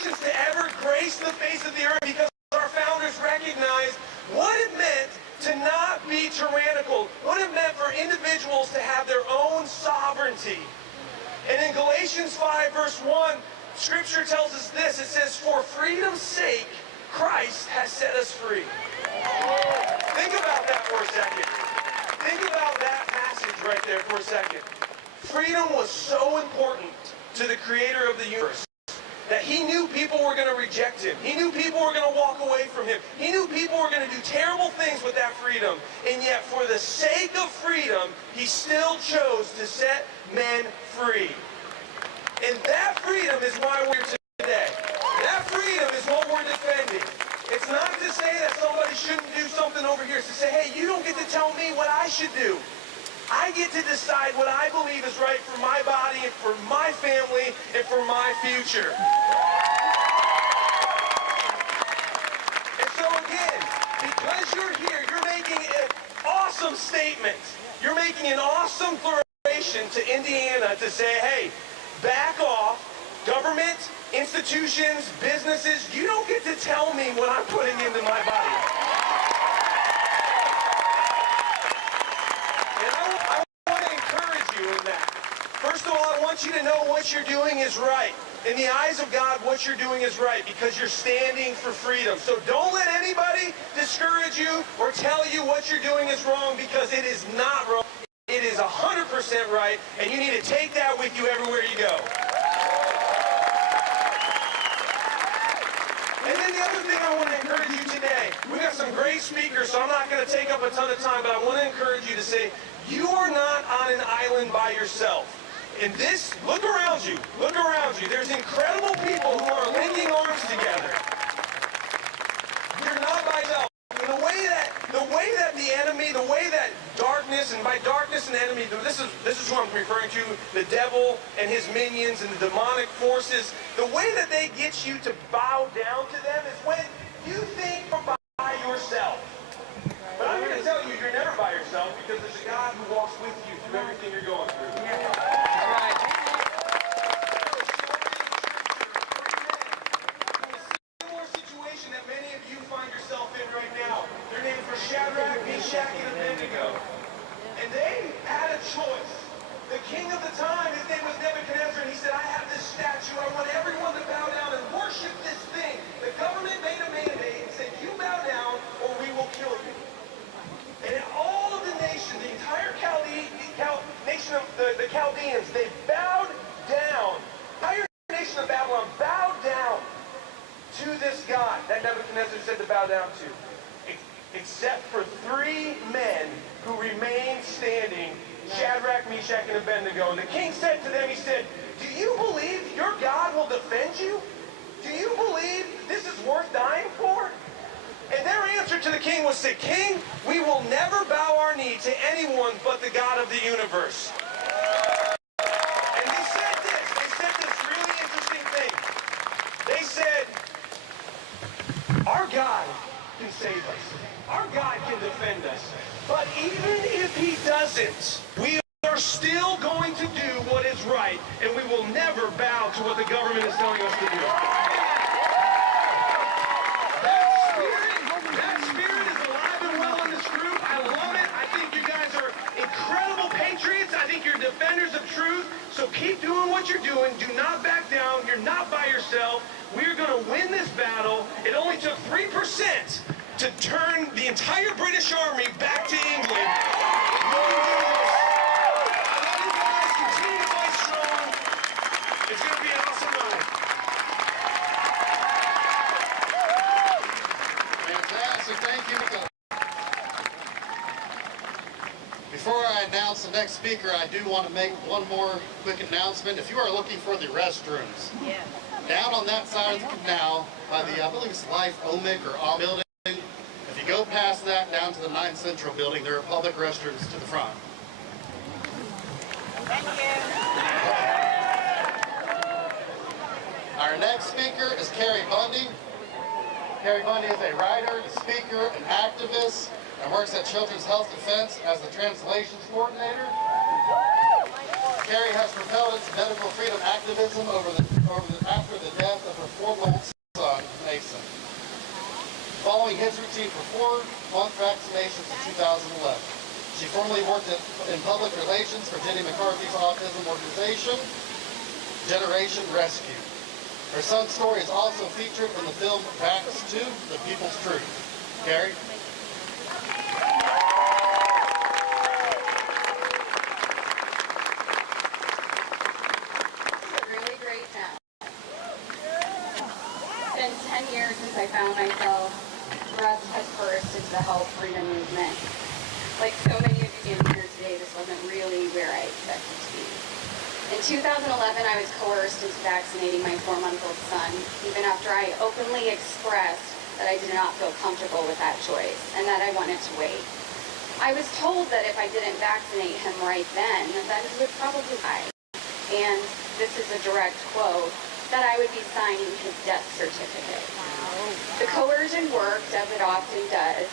nations to ever grace the face of the earth because our founders recognized what it meant to not be tyrannical, what it meant for individuals to have their own sovereignty. And in Galatians 5, verse 1, Scripture tells us this. It says, for freedom's sake, Christ has set us free. Think about that for a second. Think about that passage right there for a second. Freedom was so important to the creator of the universe that he knew people were going to reject him. He knew people were going to walk away from him. He knew people were going to do terrible things with that freedom. And yet, for the sake of freedom, he still chose to set men free. And that freedom is why we're here today. That freedom is what we're defending. It's not to say that somebody shouldn't do something over here. It's to say, hey, you don't get to tell me what I should do. I get to decide what I believe is right for my body and for my family and for my future. And so again, because you're here, you're making an awesome statement. You're making an awesome declaration to Indiana to say, hey, back off. Government, institutions, businesses, you don't get to tell me what I'm putting into my body. First of all, I want you to know what you're doing is right. In the eyes of God, what you're doing is right because you're standing for freedom. So don't let anybody discourage you or tell you what you're doing is wrong because it is not wrong. It is 100% right, and you need to take that with you everywhere you go. And then the other thing I want to encourage you today, we got some great speakers, so I'm not going to take up a ton of time, but I want to encourage you to say, you are not on an island by yourself. In this, look around you. Look around you. There's incredible people who are linking arms together. You're not by yourself. The way that the enemy, the way that darkness, and by darkness and enemy, this is who I'm referring to, the devil and his minions and the demonic forces, the way that they get you to bow down to them is when you think you're by yourself. But I'm going to tell you, you're never by yourself because there's a God who walks with you through everything you're going through. That many of you find yourself in right now. Their names were Shadrach, Meshach, and Abednego. And they had a choice. The king of the time, his name was Nebuchadnezzar, and he said, I have this statue. I want everyone to bow down and worship this thing. The government made a mandate and said, you bow down or we will kill you. And all of the nation, the entire nation of the Chaldeans, they bowed down. The entire nation of Babylon bowed down to this God that Nebuchadnezzar said to bow down to, except for 3 men who remained standing, Shadrach, Meshach, and Abednego. And the king said to them, he said, do you believe your God will defend you? Do you believe this is worth dying for? And their answer to the king was, say, King, we will never bow our knee to anyone but the God of the universe. And they said this really interesting thing. They said, our God can save us. Our God can defend us. But even if he doesn't, we are still going to do what is right, and we will never bow to what the government is telling us to do. That spirit is alive and well in this group. I love it. I think you guys are incredible patriots. I think you're defenders of truth. So keep doing what you're doing. Do not back down. You're not by yourself. We're going to win this battle. It only took 3% to turn the entire British Army back to England. We can do this. I love you guys. Continue to fight strong. It's going to be an awesome night. Fantastic. Thank you, Nico. Before I announce the next speaker, I do want to make one more quick announcement. If you are looking for the restrooms, down on that side of the canal by the, I believe it's Life Omic or Om building, if you go past that down to the 9th Central building, there are public restrooms to the front. Thank you. Our next speaker is Carrie Bundy. Carrie Bundy is a writer, a speaker, an activist, and works at Children's Health Defense as the translations coordinator. Carrie has propelled its medical freedom activism after the death of her 4-month-old formerly worked in public relations for Jenny McCarthy's autism organization, Generation Rescue. Her son's story is also featured in the film Vax 2, The People's Truth. Carrie? Really great town. It's been 10 years since I found myself thrust head first into the health freedom movement. Like so many of you here today, this wasn't really where I expected to be. In 2011, I was coerced into vaccinating my 4-month-old son, even after I openly expressed that I did not feel comfortable with that choice and that I wanted to wait. I was told that if I didn't vaccinate him right then, that he would probably die. And this is a direct quote, that I would be signing his death certificate. Wow. The coercion worked, as it often does,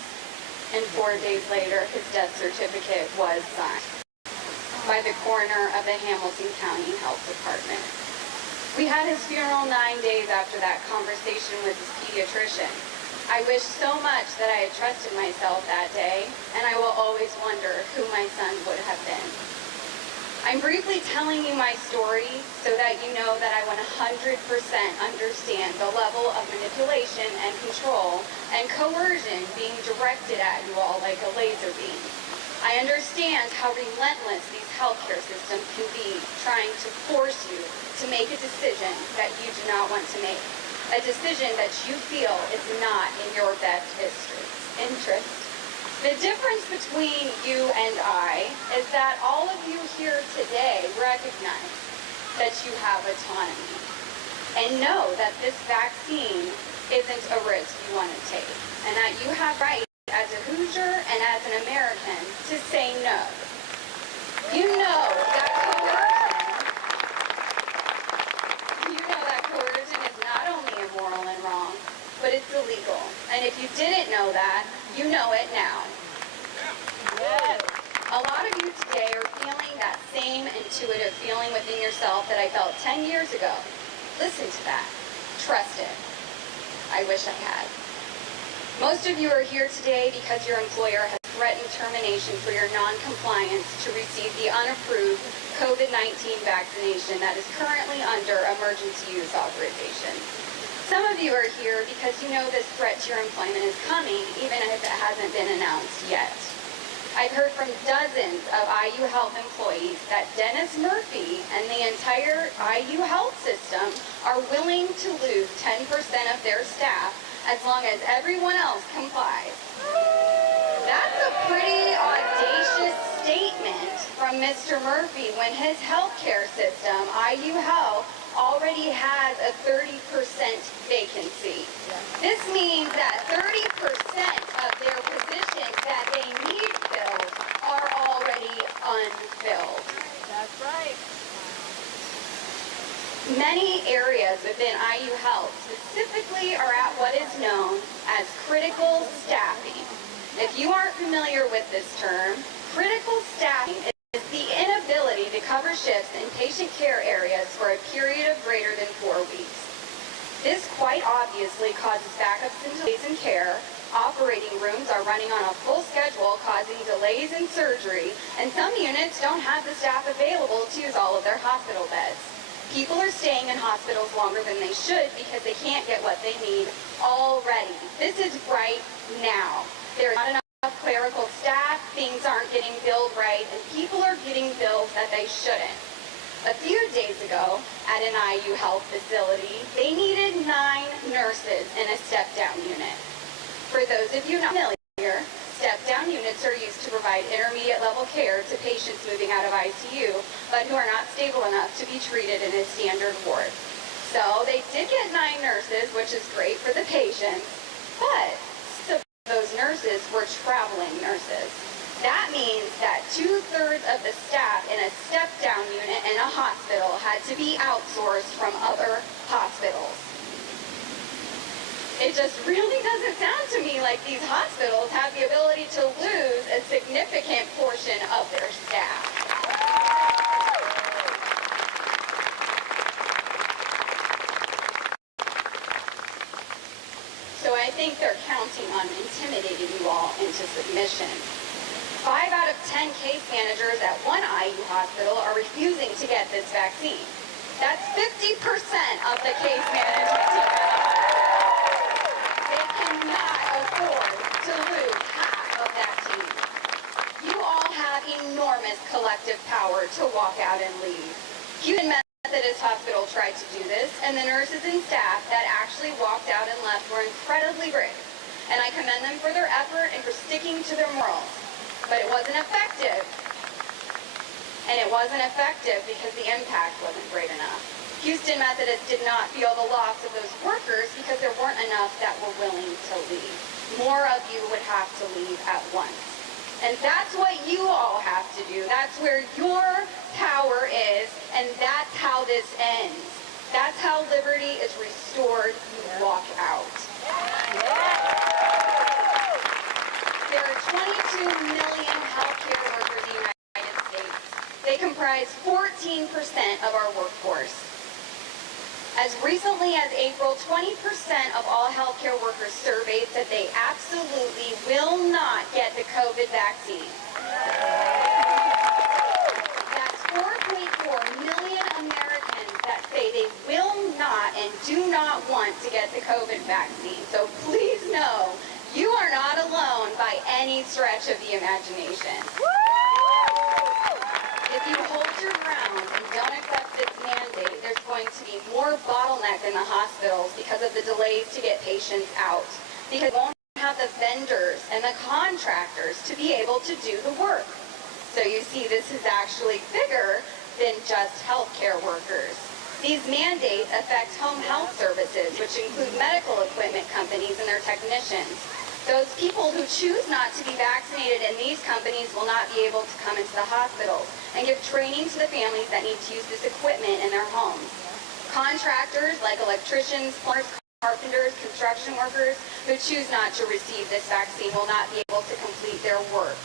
and 4 days later, his death certificate was signed by the coroner of the Hamilton County Health Department. We had his funeral 9 days after that conversation with his pediatrician. I wish so much that I had trusted myself that day, and I will always wonder who my son would have been. I'm briefly telling you my story so that you know that I 100% understand the level of manipulation and control and coercion being directed at you all like a laser beam. I understand how relentless these healthcare systems can be trying to force you to make a decision that you do not want to make. A decision that you feel is not in your best interest. The difference between you and I is that all of you here today recognize that you have autonomy and know that this vaccine isn't a risk you want to take and that you have right as a Hoosier and as an American to say no. You know that coercion is not only immoral and wrong, but it's illegal. And if you didn't know that, you know it now. Yes. A lot of you today are feeling that same intuitive feeling within yourself that I felt 10 years ago. Listen to that. Trust it. I wish I had. Most of you are here today because your employer has threatened termination for your non-compliance to receive the unapproved COVID-19 vaccination that is currently under emergency use authorization. Some of you are here because you know this threat to your employment is coming, even if it hasn't been announced yet. I've heard from dozens of IU Health employees that Dennis Murphy and the entire IU Health system are willing to lose 10% of their staff as long as everyone else complies. That's a pretty audacious statement from Mr. Murphy when his healthcare system, IU Health, already has a 30% vacancy. This means that 30% of their positions that they need filled are already unfilled. That's right. Many areas within IU Health specifically are at what is known as critical staffing. If you aren't familiar with this term, critical staffing is the inability to cover shifts in patient care areas for a period of greater than 4 weeks. This quite obviously causes backups and delays in care. Operating rooms are running on a full schedule, causing delays in surgery, and some units don't have the staff available to use all of their hospital beds. People are staying in hospitals longer than they should because they can't get what they need already. This is right now. There's not enough clerical staff, things aren't getting billed right, and people are getting bills that they shouldn't. A few days ago, at an IU Health facility, they needed 9 nurses in a step-down unit. For those of you not familiar, step-down units are used to provide intermediate-level care to patients moving out of ICU, but who are not stable enough to be treated in a standard ward. So they did get 9 nurses, which is great for the patients, but those nurses were traveling nurses. That means that 2/3 of the staff in a step-down unit in a hospital had to be outsourced from other hospitals. It just really doesn't sound to me like these hospitals have the ability to lose a significant portion of their staff. So I think they're counting on intimidating you all into submission. 5 out of 10 case managers at one IU hospital are refusing to get this vaccine. That's 50% of the case management team. They cannot afford to lose half of that team. You all have enormous collective power to walk out and leave. Houston Methodist Hospital tried to do this, and the nurses and staff that actually walked out and left were incredibly brave. And I commend them for their effort and for sticking to their morals. But it wasn't effective. And it wasn't effective because the impact wasn't great enough. Houston Methodist did not feel the loss of those workers because there weren't enough that were willing to leave. More of you would have to leave at once. And that's what you all have to do. That's where your power is, and that's how this ends. That's how liberty is restored. You walk out. There are 22 million healthcare workers in the United States. They comprise 14% of our workforce. As recently as April, 20% of all healthcare workers surveyed said they absolutely will not get the COVID vaccine. That's 4.4 million Americans that say they will not and do not want to get the COVID vaccine. So please know, you are not alone by any stretch of the imagination. If you hold your ground and don't accept this mandate, there's going to be more bottleneck in the hospitals because of the delays to get patients out. Because we won't have the vendors and the contractors to be able to do the work. So you see, this is actually bigger than just healthcare workers. These mandates affect home health services, which include medical equipment companies and their technicians. Those people who choose not to be vaccinated in these companies will not be able to come into the hospitals and give training to the families that need to use this equipment in their homes. Contractors like electricians, plumbers, carpenters, construction workers who choose not to receive this vaccine will not be able to complete their work.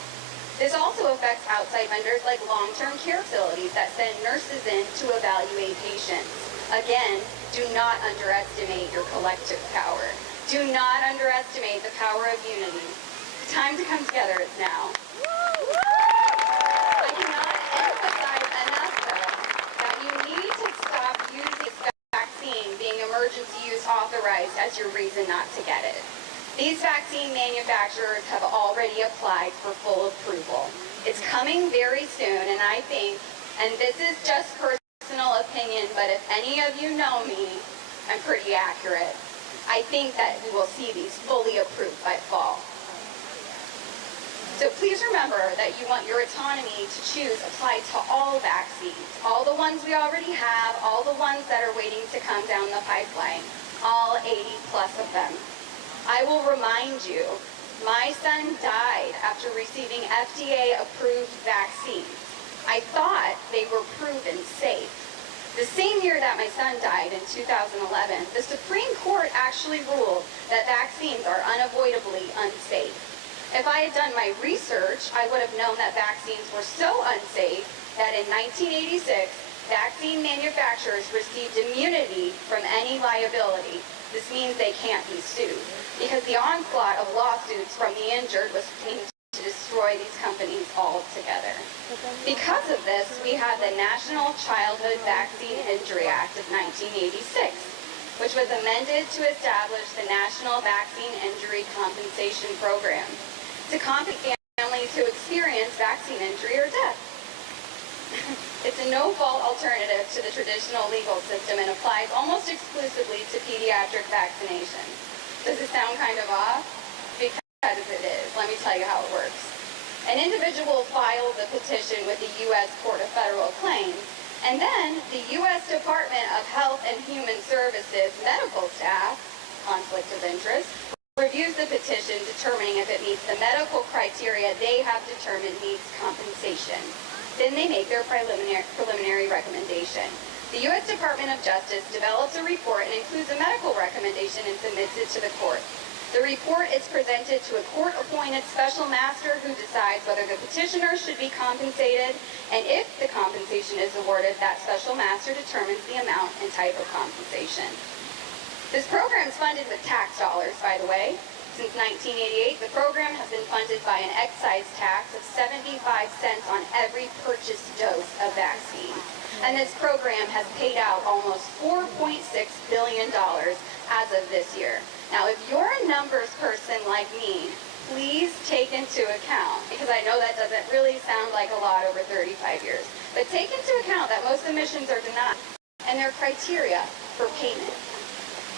This also affects outside vendors like long-term care facilities that send nurses in to evaluate patients. Again, do not underestimate your collective power. Do not underestimate the power of unity. The time to come together is now. I cannot emphasize enough, though, that you need to stop using this vaccine being emergency use authorized as your reason not to get it. These vaccine manufacturers have already applied for full approval. It's coming very soon, and I think, and this is just personal opinion, but if any of you know me, I'm pretty accurate. I think that we will see these fully approved by fall. So please remember that you want your autonomy to choose applied to all vaccines, all the ones we already have, all the ones that are waiting to come down the pipeline, all 80 plus of them. I will remind you, my son died after receiving FDA-approved vaccines. I thought they were proven safe. The same year that my son died in 2011, the Supreme Court actually ruled that vaccines are unavoidably unsafe. If I had done my research, I would have known that vaccines were so unsafe that in 1986, vaccine manufacturers received immunity from any liability. This means they can't be sued, because the onslaught of lawsuits from the injured was aimed to destroy these companies altogether. Because of this, we have the National Childhood Vaccine Injury Act of 1986, which was amended to establish the National Vaccine Injury Compensation Program to compensate families who experience vaccine injury or death. It's a no-fault alternative to the traditional legal system and applies almost exclusively to pediatric vaccinations. Does it sound kind of off? Because it is. Let me tell you how it works. An individual files a petition with the U.S. Court of Federal Claims, and then the U.S. Department of Health and Human Services medical staff, conflict of interest, reviews the petition determining if it meets the medical criteria they have determined meets compensation. Then they make their preliminary recommendation. The U.S. Department of Justice develops a report and includes a medical recommendation and submits it to the court. The report is presented to a court-appointed special master who decides whether the petitioner should be compensated, and if the compensation is awarded, that special master determines the amount and type of compensation. This program is funded with tax dollars, by the way. Since 1988, the program has been funded by an excise tax of 75 cents on every purchased dose of vaccine. And this program has paid out almost $4.6 billion as of this year. Now, if you're a numbers person like me, please take into account, because I know that doesn't really sound like a lot over 35 years, but take into account that most admissions are denied and their criteria for payment.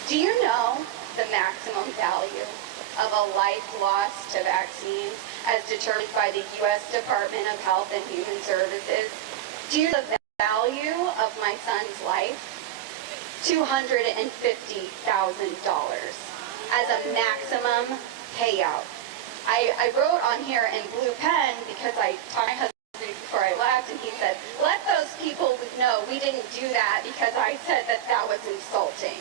Do you know the maximum value of a life lost to vaccines as determined by the U.S. Department of Health and Human Services? Do you know the value of my son's life? $250,000 as a maximum payout. I wrote on here in blue pen because I talked to my husband before I left, and he said, let those people know we didn't do that because I said that that was insulting.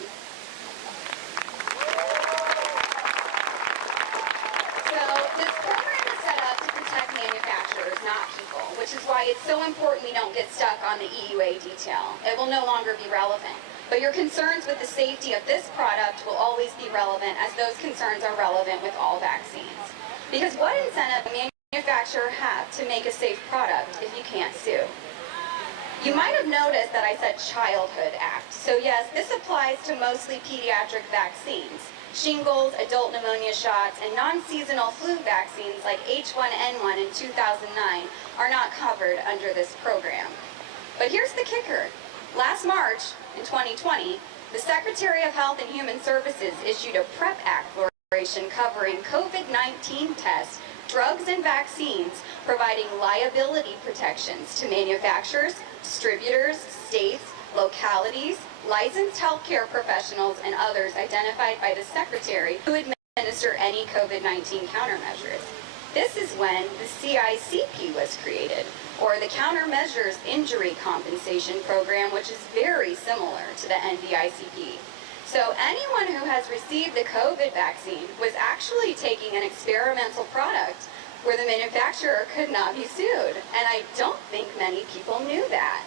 So this program is set up to protect manufacturers, not people, which is why it's so important we don't get stuck on the EUA detail. It will no longer be relevant. But your concerns with the safety of this product will always be relevant, as those concerns are relevant with all vaccines. Because what incentive does a manufacturer have to make a safe product if you can't sue? You might have noticed that I said Childhood Act. So yes, this applies to mostly pediatric vaccines. Shingles, adult pneumonia shots, and non-seasonal flu vaccines like H1N1 in 2009 are not covered under this program. But here's the kicker. Last March, in 2020, the Secretary of Health and Human Services issued a PrEP Act covering COVID-19 tests, drugs, and vaccines, providing liability protections to manufacturers, distributors, states, localities, licensed healthcare professionals, and others identified by the Secretary who administer any COVID-19 countermeasures. This is when the CICP was created, or the Countermeasures Injury Compensation Program, which is very similar to the NVICP. So anyone who has received the COVID vaccine was actually taking an experimental product where the manufacturer could not be sued. And I don't think many people knew that.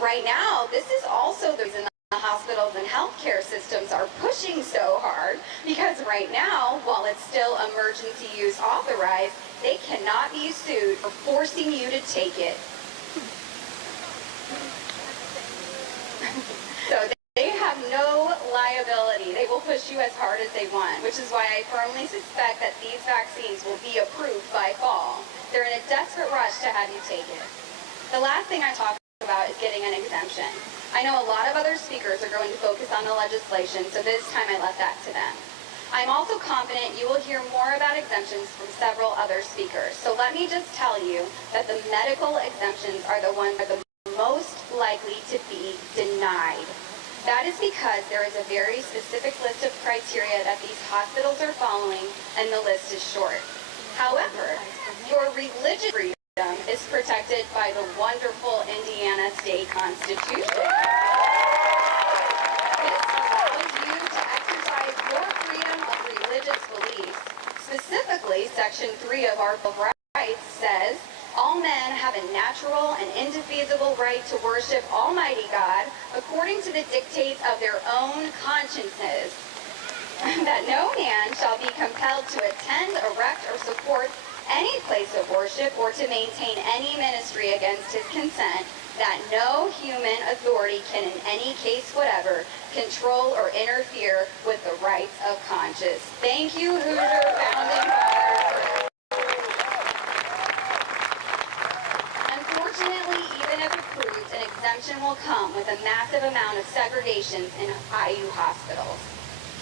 Right now, this is also the reason the hospitals and healthcare systems are pushing so hard, because right now, while it's still emergency use authorized, they cannot be sued for forcing you to take it. So they have no liability. They will push you as hard as they want, which is why I firmly suspect that these vaccines will be approved by fall. They're in a desperate rush to have you take it. The last thing I talk about is getting an exemption. I know a lot of other speakers are going to focus on the legislation, so this time I left that to them. I'm also confident you will hear more about exemptions from several other speakers. So let me just tell you that the medical exemptions are the ones that are the most likely to be denied. That is because there is a very specific list of criteria that these hospitals are following, and the list is short. However, your religious freedom is protected by the wonderful Indiana State Constitution. This allows you to exercise your freedom of religious beliefs. Specifically, Section 3 of our Bill of Rights says, all men have a natural and indefeasible right to worship Almighty God according to the dictates of their own consciences, that no man shall be compelled to attend, erect, or support any place of worship or to maintain any ministry against his consent, that no human authority can in any case whatever control or interfere with the rights of conscience. Thank you, Hoosier Founding Fathers. Unfortunately, even if approved, an exemption will come with a massive amount of segregation in IU hospitals.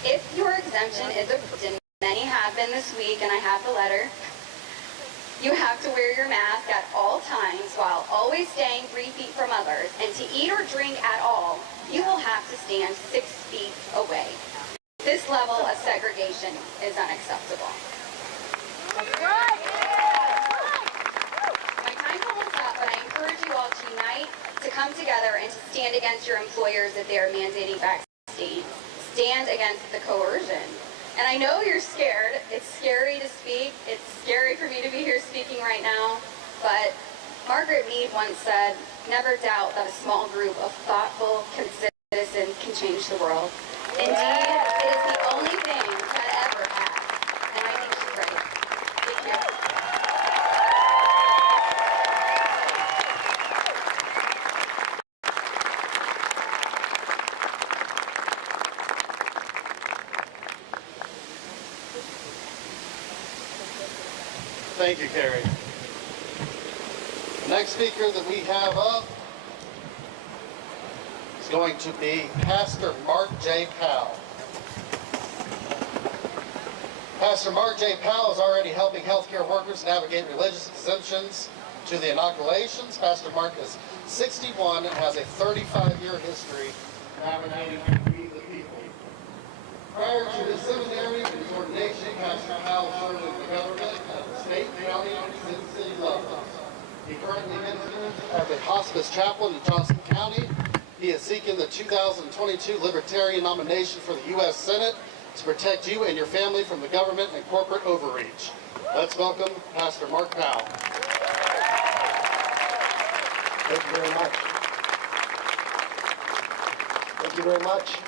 If your exemption is approved, and many have been this week, and I have the letter, you have to wear your mask at all times while always staying 3 feet from others, and to eat or drink at all, you will have to stand 6 feet away. This level of segregation is unacceptable. My time's almost up, but I encourage you all to unite, to come together, and to stand against your employers if they are mandating vaccines. Stand against the coercion. And I know you're scared. It's scary to speak. It's scary for me to be here speaking right now. But Margaret Mead once said, never doubt that a small group of thoughtful citizens can change the world. Indeed, it is the only thing that ever has. Thank you, Carrie. The next speaker that we have up is going to be Pastor Mark J. Powell. Pastor Mark J. Powell is already helping healthcare workers navigate religious exemptions to the inoculations. Pastor Mark is 61 and has a 35-year history navigating to feed the people. Prior to his seminary and his ordination, Pastor Powell served in the government at the state, county, and city levels. He currently ministers as a hospice chaplain in Johnson County. He is seeking the 2022 Libertarian nomination for the U.S. Senate to protect you and your family from the government and corporate overreach. Let's welcome Pastor Mark Powell. Thank you very much. Thank you very much.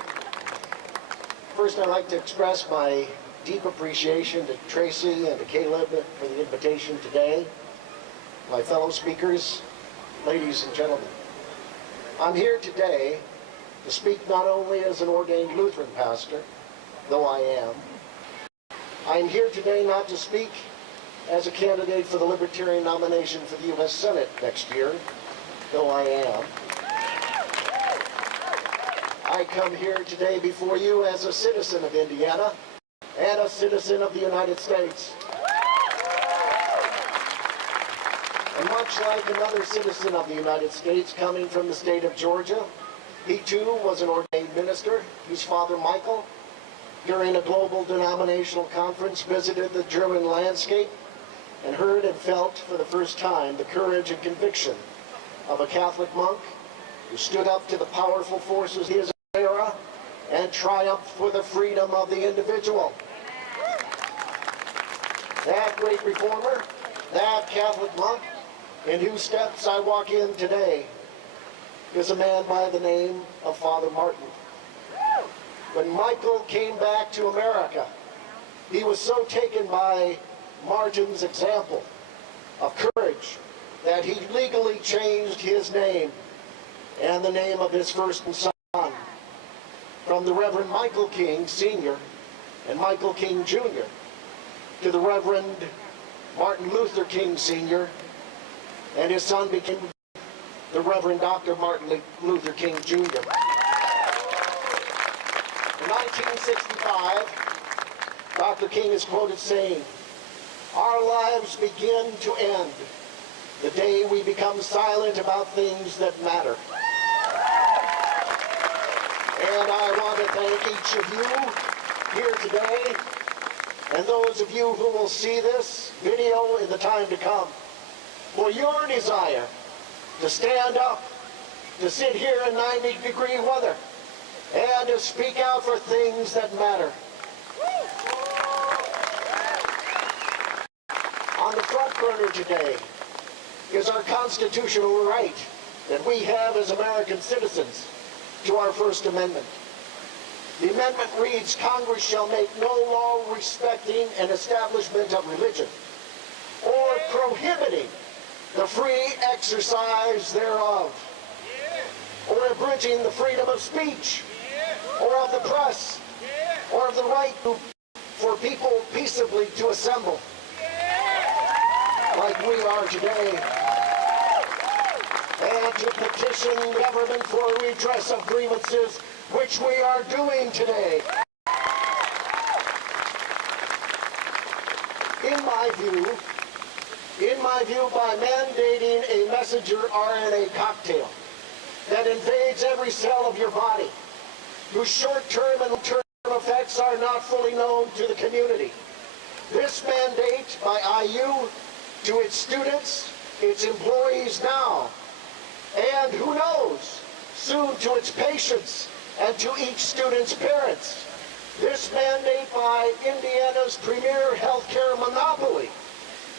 First, I'd like to express my deep appreciation to Tracy and to Caleb for the invitation today. My fellow speakers, ladies and gentlemen. I'm here today to speak not only as an ordained Lutheran pastor, though I am. I'm here today not to speak as a candidate for the Libertarian nomination for the U.S. Senate next year, though I am. I come here today before you as a citizen of Indiana and a citizen of the United States. And much like another citizen of the United States coming from the state of Georgia, he too was an ordained minister. His father, Michael, during a global denominational conference, visited the German landscape and heard and felt for the first time the courage and conviction of a Catholic monk who stood up to the powerful forces of his era and triumphed for the freedom of the individual. That great reformer, that Catholic monk, in whose steps I walk in today, is a man by the name of Father Martin. When Michael came back to America, he was so taken by Martin's example of courage that he legally changed his name and the name of his first son from the Reverend Michael King Sr. and Michael King Jr. to the Reverend Martin Luther King Sr. and his son became the Reverend Dr. Martin Luther King Jr. In 1965, Dr. King is quoted saying, "Our lives begin to end the day we become silent about things that matter." And I want to thank each of you here today and those of you who will see this video in the time to come for your desire to stand up, to sit here in 90-degree weather, and to speak out for things that matter. On the front burner today is our constitutional right that we have as American citizens to our First Amendment. The amendment reads, "Congress shall make no law respecting an establishment of religion or prohibiting the free exercise thereof, or abridging the freedom of speech, or of the press, or of the right for people peaceably to assemble, like we are today, and to petition the government for a redress of grievances, which we are doing today." In my view, by mandating a messenger RNA cocktail that invades every cell of your body, whose short-term and long-term effects are not fully known to the community, this mandate by IU to its students, its employees now, and who knows, soon to its patients and to each student's parents, this mandate by Indiana's premier healthcare monopoly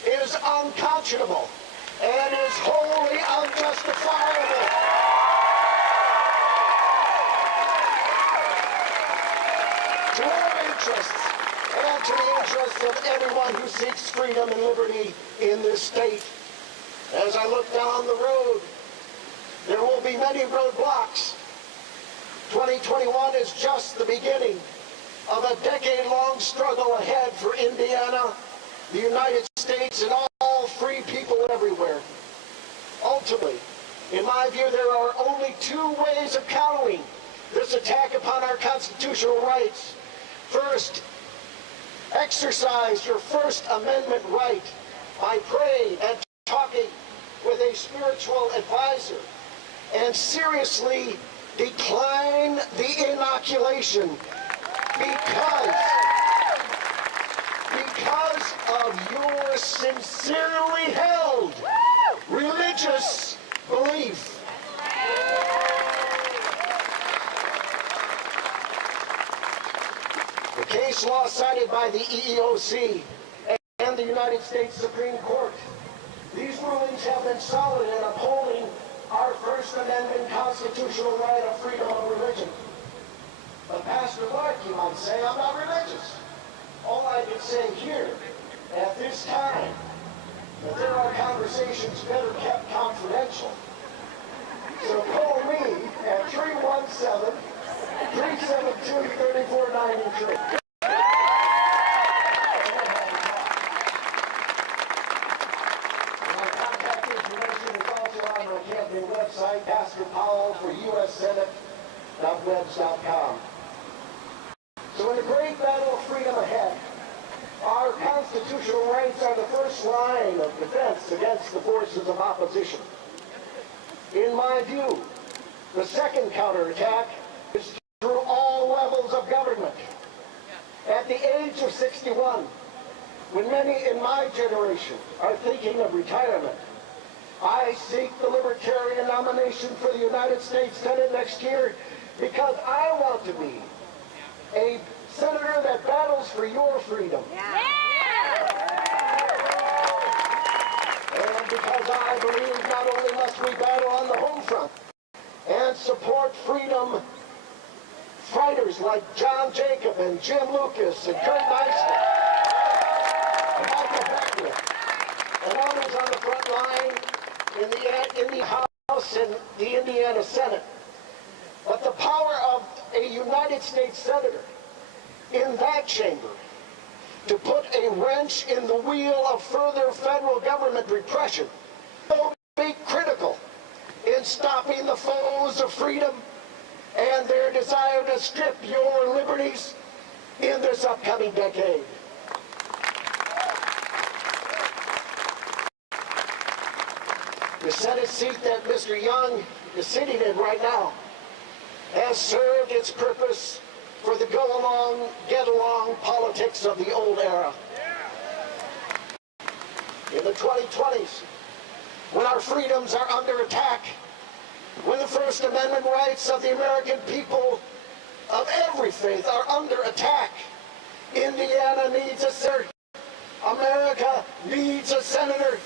is unconscionable and is wholly unjustifiable. To our interests and to the interests of anyone who seeks freedom and liberty in this state, as I look down the road, there will be many roadblocks. 2021 is just the beginning of a decade-long struggle ahead for Indiana, the United States, States and all free people everywhere. Ultimately, in my view, there are only two ways of countering this attack upon our constitutional rights. First, exercise your First Amendment right by praying and talking with a spiritual advisor, and seriously decline the inoculation because of your sincerely held religious belief. The case law cited by the EEOC and the United States Supreme Court, these rulings have been solid in upholding our First Amendment constitutional right of freedom of religion. But Pastor Mark, you might say, I'm not religious. All I can say here, at this time, that there are conversations better kept confidential. So call me at 317-372-3493. Website, Pastor Powell for USSenate.webs.com. So in the great battle of freedom ahead, our constitutional rights are the first line of defense against the forces of opposition. In my view, the second counterattack is through all levels of government. At the age of 61, when many in my generation are thinking of retirement, I seek the Libertarian nomination for the United States Senate next year because I want to be a senator that battles for your freedom. And because I believe not only must we battle on the home front and support freedom fighters like John Jacob and Jim Lucas and Kurt Meissner and Michael Beckwith and others on the front line in the House and the Indiana Senate. But the power of a United States Senator in that chamber to put a wrench in the wheel of further federal government repression will be critical in stopping the foes of freedom and their desire to strip your liberties in this upcoming decade. The Senate seat that Mr. Young is sitting in right now has served its purpose for the go-along, get-along politics of the old era. In the 2020s, when our freedoms are under attack, when the First Amendment rights of the American people of every faith are under attack, Indiana needs a senator. America needs a senator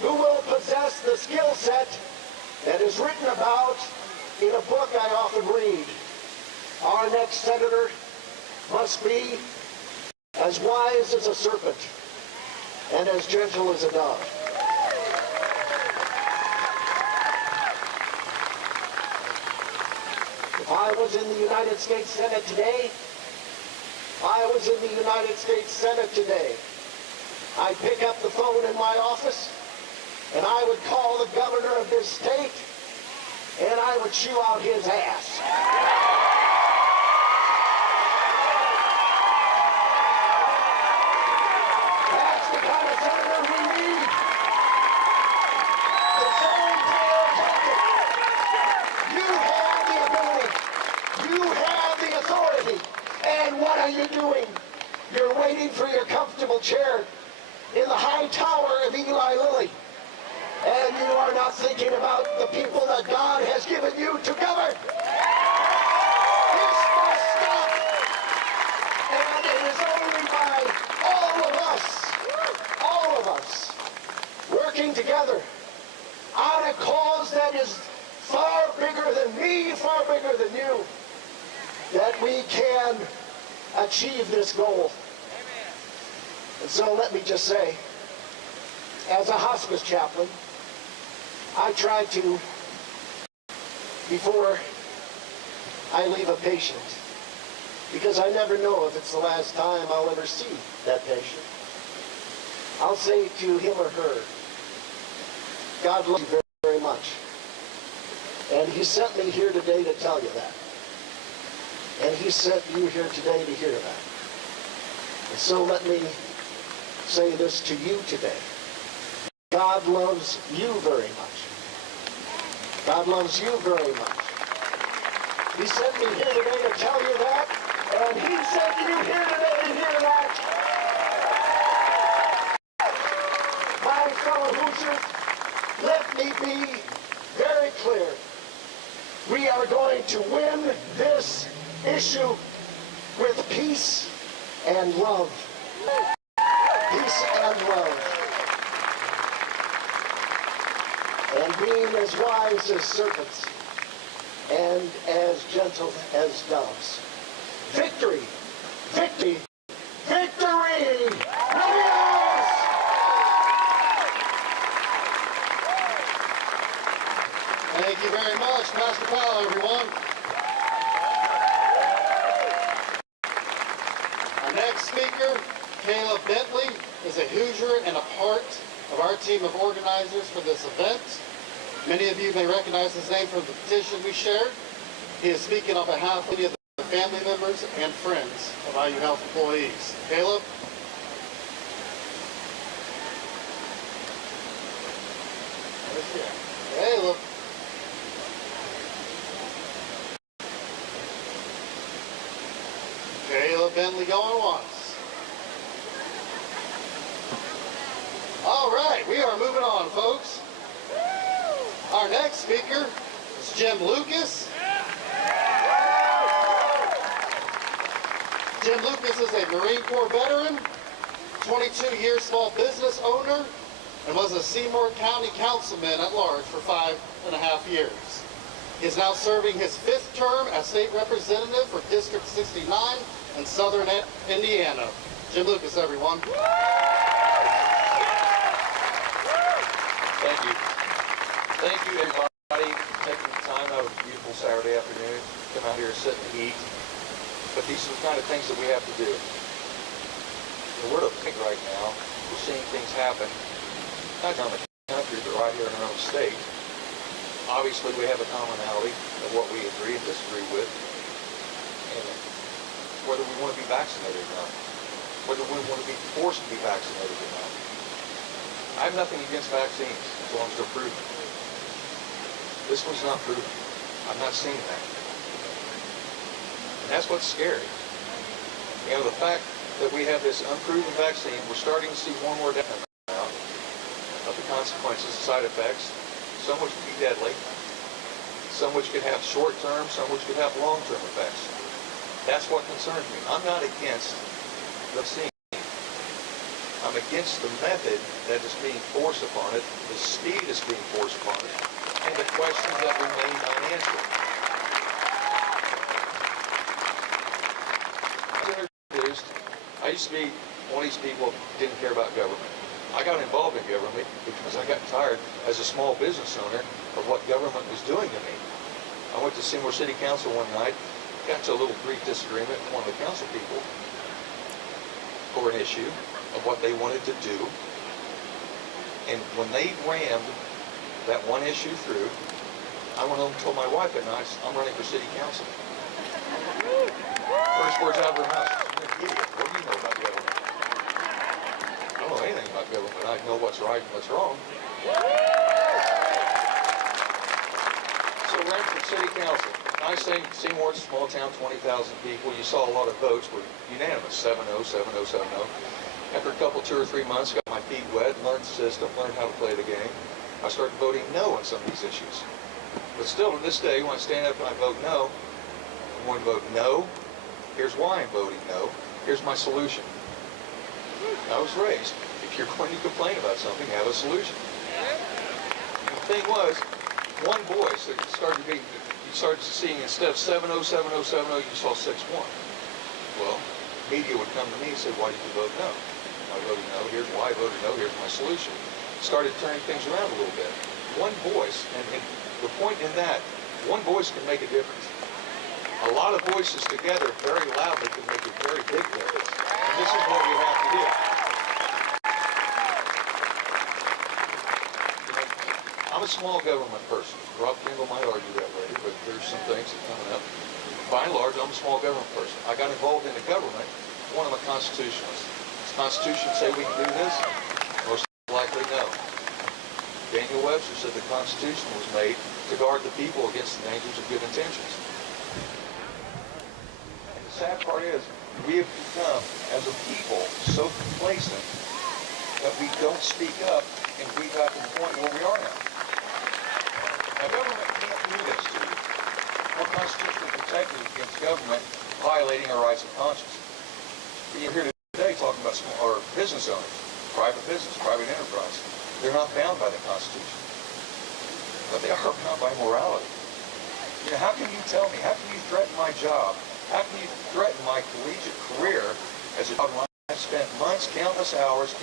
who will possess the skill set that is written about in a book I often read. Our next senator must be as wise as a serpent and as gentle as a dove. If I was in the United States Senate today, I'd pick up the phone in my office and I would call the governor of this state and I would chew out his ass. That's the kind of senator we need. The same tail talking. You have the ability. You have the authority. And what are you doing? You're waiting for your comfortable chair in the high tower of Eli Lilly. And you are not thinking about the people that God has given you to govern. This must stop. And it is only by all of us, working together on a cause that is far bigger than me, far bigger than you, that we can achieve this goal. And so let me just say, as a hospice chaplain, I try to, before I leave a patient, because I never know if it's the last time I'll ever see that patient, I'll say to him or her, God loves you very, very much. And he sent me here today to tell you that. And he sent you here today to hear that. And so let me say this to you today. God loves you very much. God loves you very much. He sent me here today to tell you that, and he sent you here today to hear that. My fellow Hoosiers, let me be very clear. We are going to win this issue with peace and love. Peace and love. And being as wise as serpents and as gentle as doves. Victory! Victory! Victory! Yes! Thank you very much, Pastor Powell, everyone. Our next speaker, Caleb Bentley, is a Hoosier and a part of our team of organizers for this event. Many of you may recognize his name from the petition we shared. He is speaking on behalf of the family members and friends of IU Health employees. Caleb? Caleb. Caleb Bentley going once. All right, we are moving on, folks. Our next speaker is Jim Lucas. Jim Lucas is a Marine Corps veteran, 22-year small business owner, and was a Seymour County Councilman at large for 5.5 years. He is now serving his 5th term as state representative for District 69 in southern Indiana. Jim Lucas, everyone. Thank you. Thank you, everybody, for taking the time out of a beautiful Saturday afternoon to come out here and sit and eat. But these are the kind of things that we have to do. We're at a point right now. We're seeing things happen, not just in the country, but right here in our own state. Obviously, we have a commonality of what we agree and disagree with, and whether we want to be vaccinated or not, whether we want to be forced to be vaccinated or not. I have nothing against vaccines as long as they're proven. This one's not proven. I've not seen that. And that's what's scary. You know, the fact that we have this unproven vaccine, we're starting to see more and more data now of the consequences, side effects, some which could be deadly, some which could have short-term, some which could have long-term effects. That's what concerns me. I'm not against the vaccine. I'm against the method that is being forced upon it, the speed is being forced upon it, and the questions that remain unanswered. I used to be one of these people who didn't care about government. I got involved in government because I got tired as a small business owner of what government was doing to me. I went to Seymour City Council one night, got to a little brief disagreement with one of the council people for an issue of what they wanted to do. And when they rammed that one issue through, I went home and told my wife at night, I'm running for city council. First words out of her mouth, you're an idiot. What do you know about government? I don't know anything about government. I know what's right and what's wrong. So ran for city council. Nice thing, Seymour's a small town, 20,000 people. You saw a lot of votes were unanimous, 7-0, 7-0, 7-0. After a couple, 2 or 3 months, got my feet wet, learned the system, learned how to play the game. I started voting no on some of these issues. But still, to this day, when I stand up and I vote no, I'm going to vote no. Here's why I'm voting no. Here's my solution. I was raised, if you're going to complain about something, have a solution. And the thing was, one voice that started to be, you started seeing, instead of 7-0, 7-0, 7-0, you saw 6-1. Well, media would come to me and say, why did you vote no? I voted no, here's why I voted no, here's my solution. Started turning things around a little bit. One voice, and the point in that, one voice can make a difference. A lot of voices together very loudly can make a very big difference. And this is what we have to do. a small government person. Rob Kendall might argue that way, but there's some things that are coming up. By and large, I'm a small government person. I got involved in the government. One of the constitutionalists. Does the Constitution say we can do this? Most likely no. Daniel Webster said the Constitution was made to guard the people against the dangers of good intentions. And the sad part is, we have become, as a people, so complacent that we don't speak up, and we got to the point where we are now. Now, government can't do this to you. We're constitutionally protected against government violating our rights of conscience. You're here today talking about small, or business owners, private business, private enterprise. They're not bound by the Constitution, but they are bound by morality. You know, how can you tell me, how can you threaten my job? How can you threaten my collegiate career as a job? I've spent months, countless hours,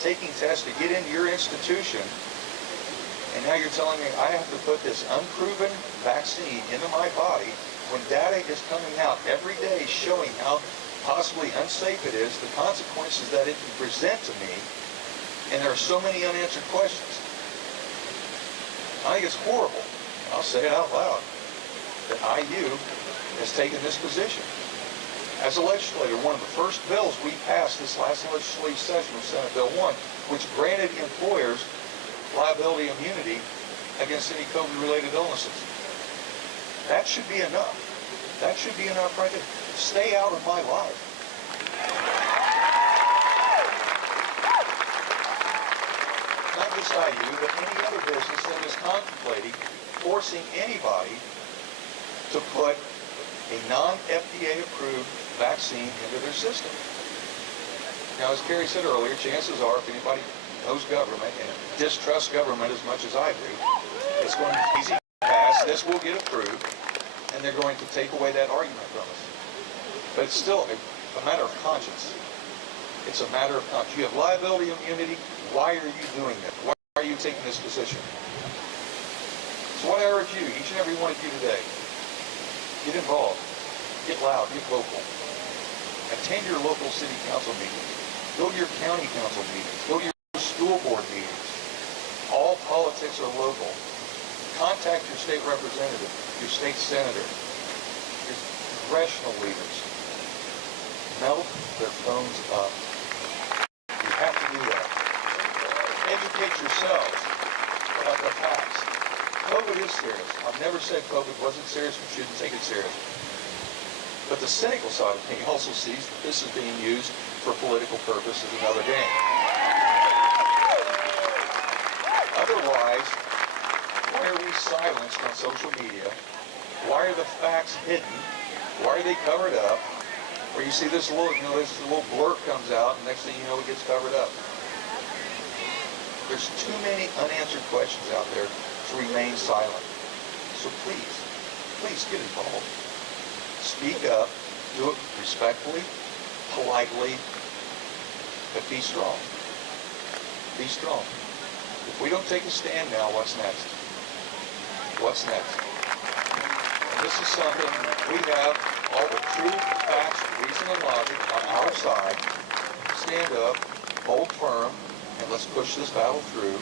taking tests to get into your institution, and now you're telling me I have to put this unproven vaccine into my body when data is coming out every day showing how possibly unsafe it is, the consequences that it can present to me, and there are so many unanswered questions. I think it's horrible, I'll say it out loud, that IU has taken this position. As a legislator, one of the first bills we passed this last legislative session was Senate Bill 1, which granted employers liability immunity against any COVID-related illnesses. That should be enough. That should be enough right there. Stay out of my life. Not just IU, but any other business that is contemplating forcing anybody to put a non-FDA approved vaccine into their system. Now, as Carrie said earlier, chances are, if anybody knows government and distrusts government as much as I do, it's going to be easy to pass, this will get approved, and they're going to take away that argument from us. But it's still a matter of conscience. It's a matter of conscience. You have liability immunity. Why are you doing this? Why are you taking this position? So what I urge you, each and every one of you today, get involved, get loud, get vocal. Attend your local city council meetings. Go to your county council meetings. Go to your school board meetings. All politics are local. Contact your state representative, your state senator, your congressional leaders. Melt their phones up. You have to do that. Educate yourselves about the facts. COVID is serious. I've never said COVID wasn't serious. We shouldn't take it serious. But the cynical side of me also sees that this is being used for political purposes another game. Otherwise, why are we silenced on social media? Why are the facts hidden? Why are they covered up? Where you see this little, this little blurb comes out, and next thing you know, it gets covered up. There's too many unanswered questions out there to remain silent. So please, please get involved. Speak up, do it respectfully, politely, but be strong. Be strong. If we don't take a stand now, what's next? What's next? And this is something we have all the truth, facts, reason, and logic on our side. Stand up, hold firm, and let's push this battle through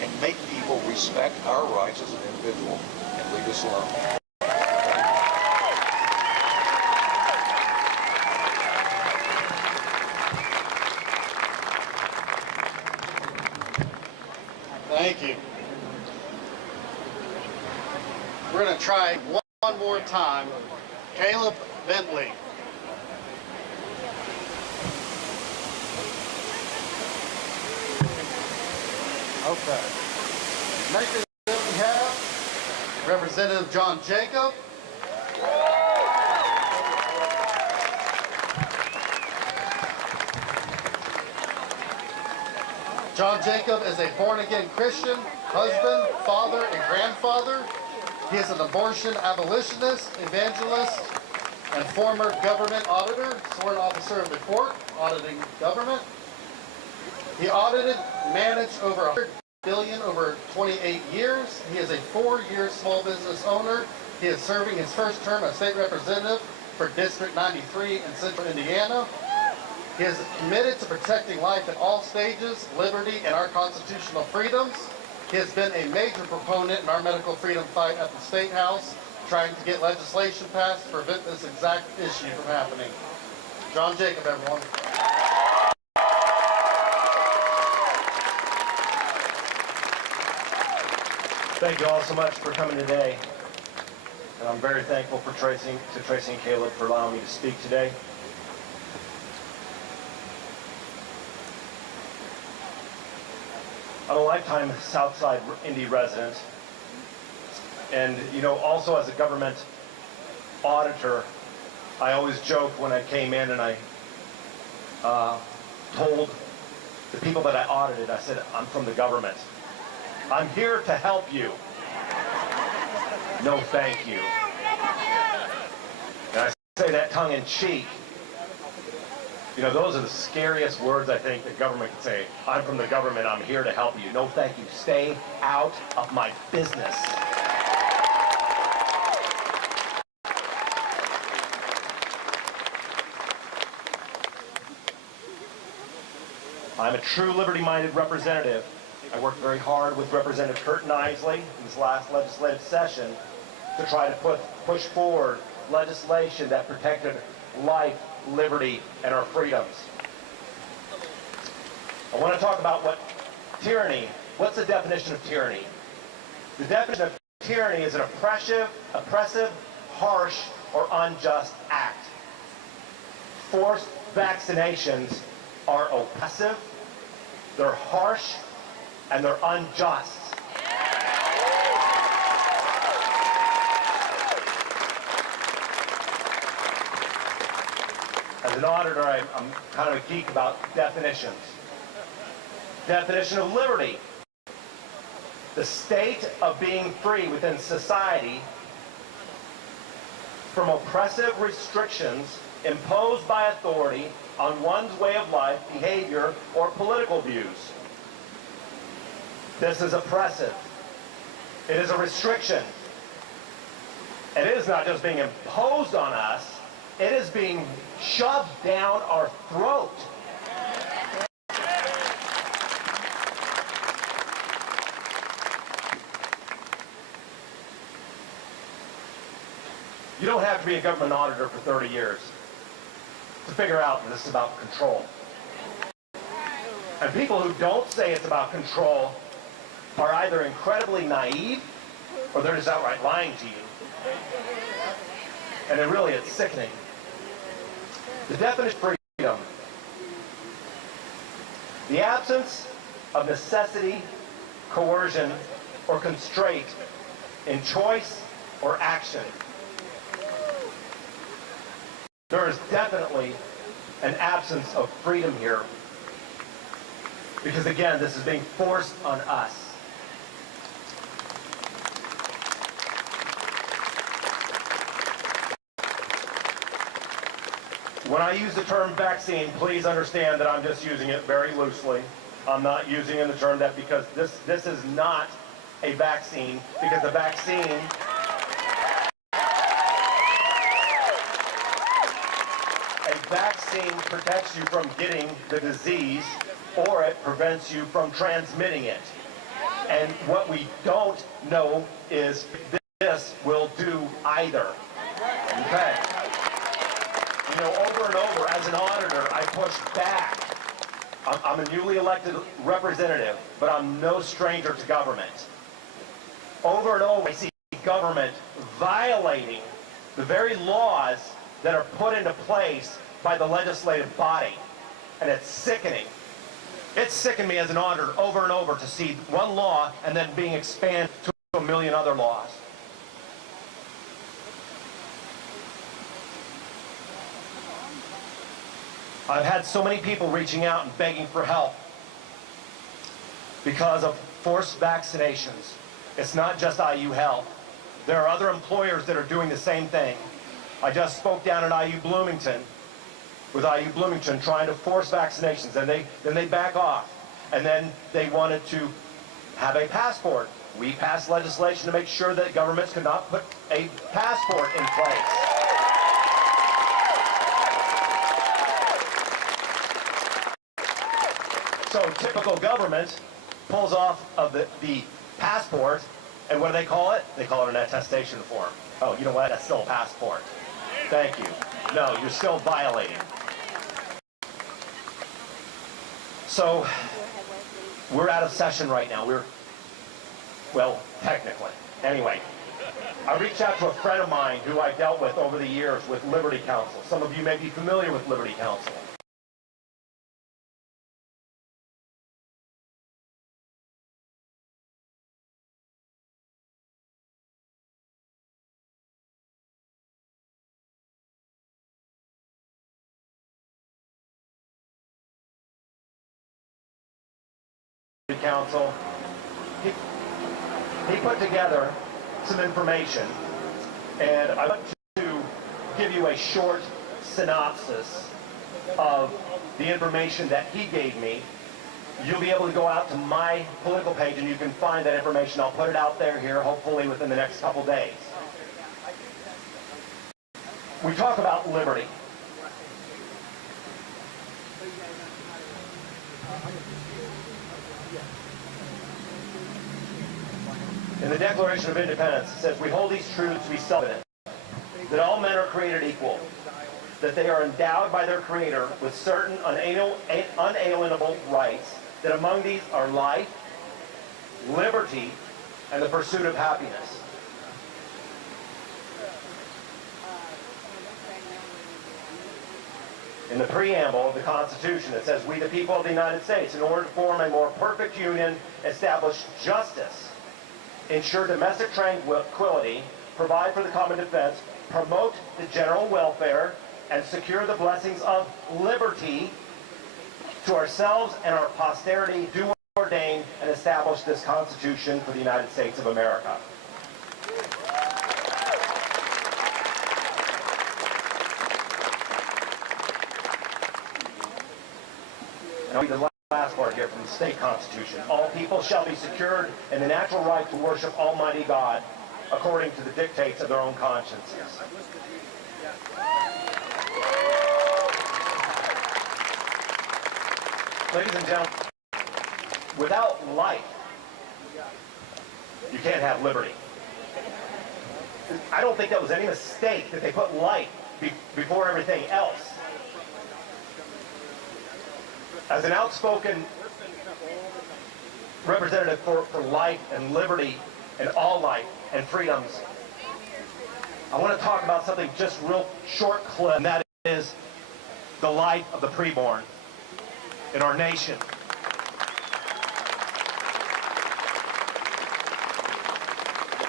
and make people respect our rights as an individual and leave us alone. Thank you. We're going to try one more time. Caleb Bentley. Okay. Next up we have Representative John Jacob. John Jacob is a born-again Christian, husband, father, and grandfather. He is an abortion abolitionist, evangelist, and former government auditor, sworn officer of the court, auditing government. He audited, managed over $100 billion over 28 years. He is a 4-year small business owner. He is serving his first term as state representative for District 93 in Central Indiana. He is committed to protecting life at all stages, liberty, and our constitutional freedoms. He has been a major proponent in our medical freedom fight at the State House, trying to get legislation passed to prevent this exact issue from happening. John Jacob, everyone. Thank you all so much for coming today. And I'm very thankful for Tracy and Caleb for allowing me to speak today. I'm a lifetime Southside Indy resident. And, you know, also as a government auditor, I always joke when I came in and I told the people that I audited, I said, I'm from the government. I'm here to help you. No, thank you. And I say that tongue in cheek. You know, those are the scariest words I think the government can say. I'm from the government, I'm here to help you. No, thank you. Stay out of my business. I'm a true liberty-minded representative. I worked very hard with Representative Curtin Isley in this last legislative session to try to push forward legislation that protected life, liberty, and our freedoms. I want to talk about tyranny. What's the definition of tyranny? The definition of tyranny is an oppressive, harsh, or unjust act. Forced vaccinations are oppressive, they're harsh, and they're unjust. As an auditor, I'm kind of a geek about definitions. Definition of liberty: the state of being free within society from oppressive restrictions imposed by authority on one's way of life, behavior, or political views. This is oppressive. It is a restriction. And it is not just being imposed on us, it is being shoved down our throat. You don't have to be a government auditor for 30 years to figure out that this is about control. And people who don't say it's about control are either incredibly naive or they're just outright lying to you. And it's sickening. The definition of freedom: the absence of necessity, coercion, or constraint in choice or action. There is definitely an absence of freedom here, because again, this is being forced on us. When I use the term vaccine, please understand that I'm just using it very loosely. I'm not using the term that because this is not a vaccine, because the vaccine protects you from getting the disease, or it prevents you from transmitting it. And what we don't know is this will do either. Okay. You know, over and over, as an auditor, I push back. I'm a newly elected representative, but I'm no stranger to government. Over and over, I see government violating the very laws that are put into place by the legislative body. And it's sickening. It sickened me as an auditor over and over to see one law and then being expanded to a million other laws. I've had so many people reaching out and begging for help because of forced vaccinations. It's not just IU Health. There are other employers that are doing the same thing. I just spoke down at IU Bloomington with IU Bloomington trying to force vaccinations, and then they back off. And then they wanted to have a passport. We passed legislation to make sure that governments could not put a passport in place. So typical government pulls off of the passport, and what do they call it? They call it an attestation form. Oh, you know what? That's still a passport. Thank you. No, you're still violating. So, we're out of session right now. Well, technically. Anyway, I reached out to a friend of mine who I dealt with over the years with Liberty Counsel. Some of you may be familiar with Liberty Counsel. Counsel, he put together some information, and I want to give you a short synopsis of the information that he gave me. You'll be able to go out to my political page and you can find that information. I'll put it out there here, hopefully within the next couple days. We talk about liberty. In the Declaration of Independence, it says, we hold these truths to be self-evident, that all men are created equal, that they are endowed by their Creator with certain unalienable rights, that among these are life, liberty, and the pursuit of happiness. In the preamble of the Constitution, it says, we the people of the United States, in order to form a more perfect union, establish justice, ensure domestic tranquility, provide for the common defense, promote the general welfare, and secure the blessings of liberty to ourselves and our posterity, do ordain and establish this Constitution for the United States of America. Now read the last part here from the state constitution. All people shall be secured in the natural right to worship Almighty God according to the dictates of their own consciences. Ladies and gentlemen, without life, you can't have liberty. I don't think that was any mistake that they put life before everything else. As an outspoken representative for life and liberty and all life and freedoms, I want to talk about something just real short clip, and that is the life of the preborn in our nation.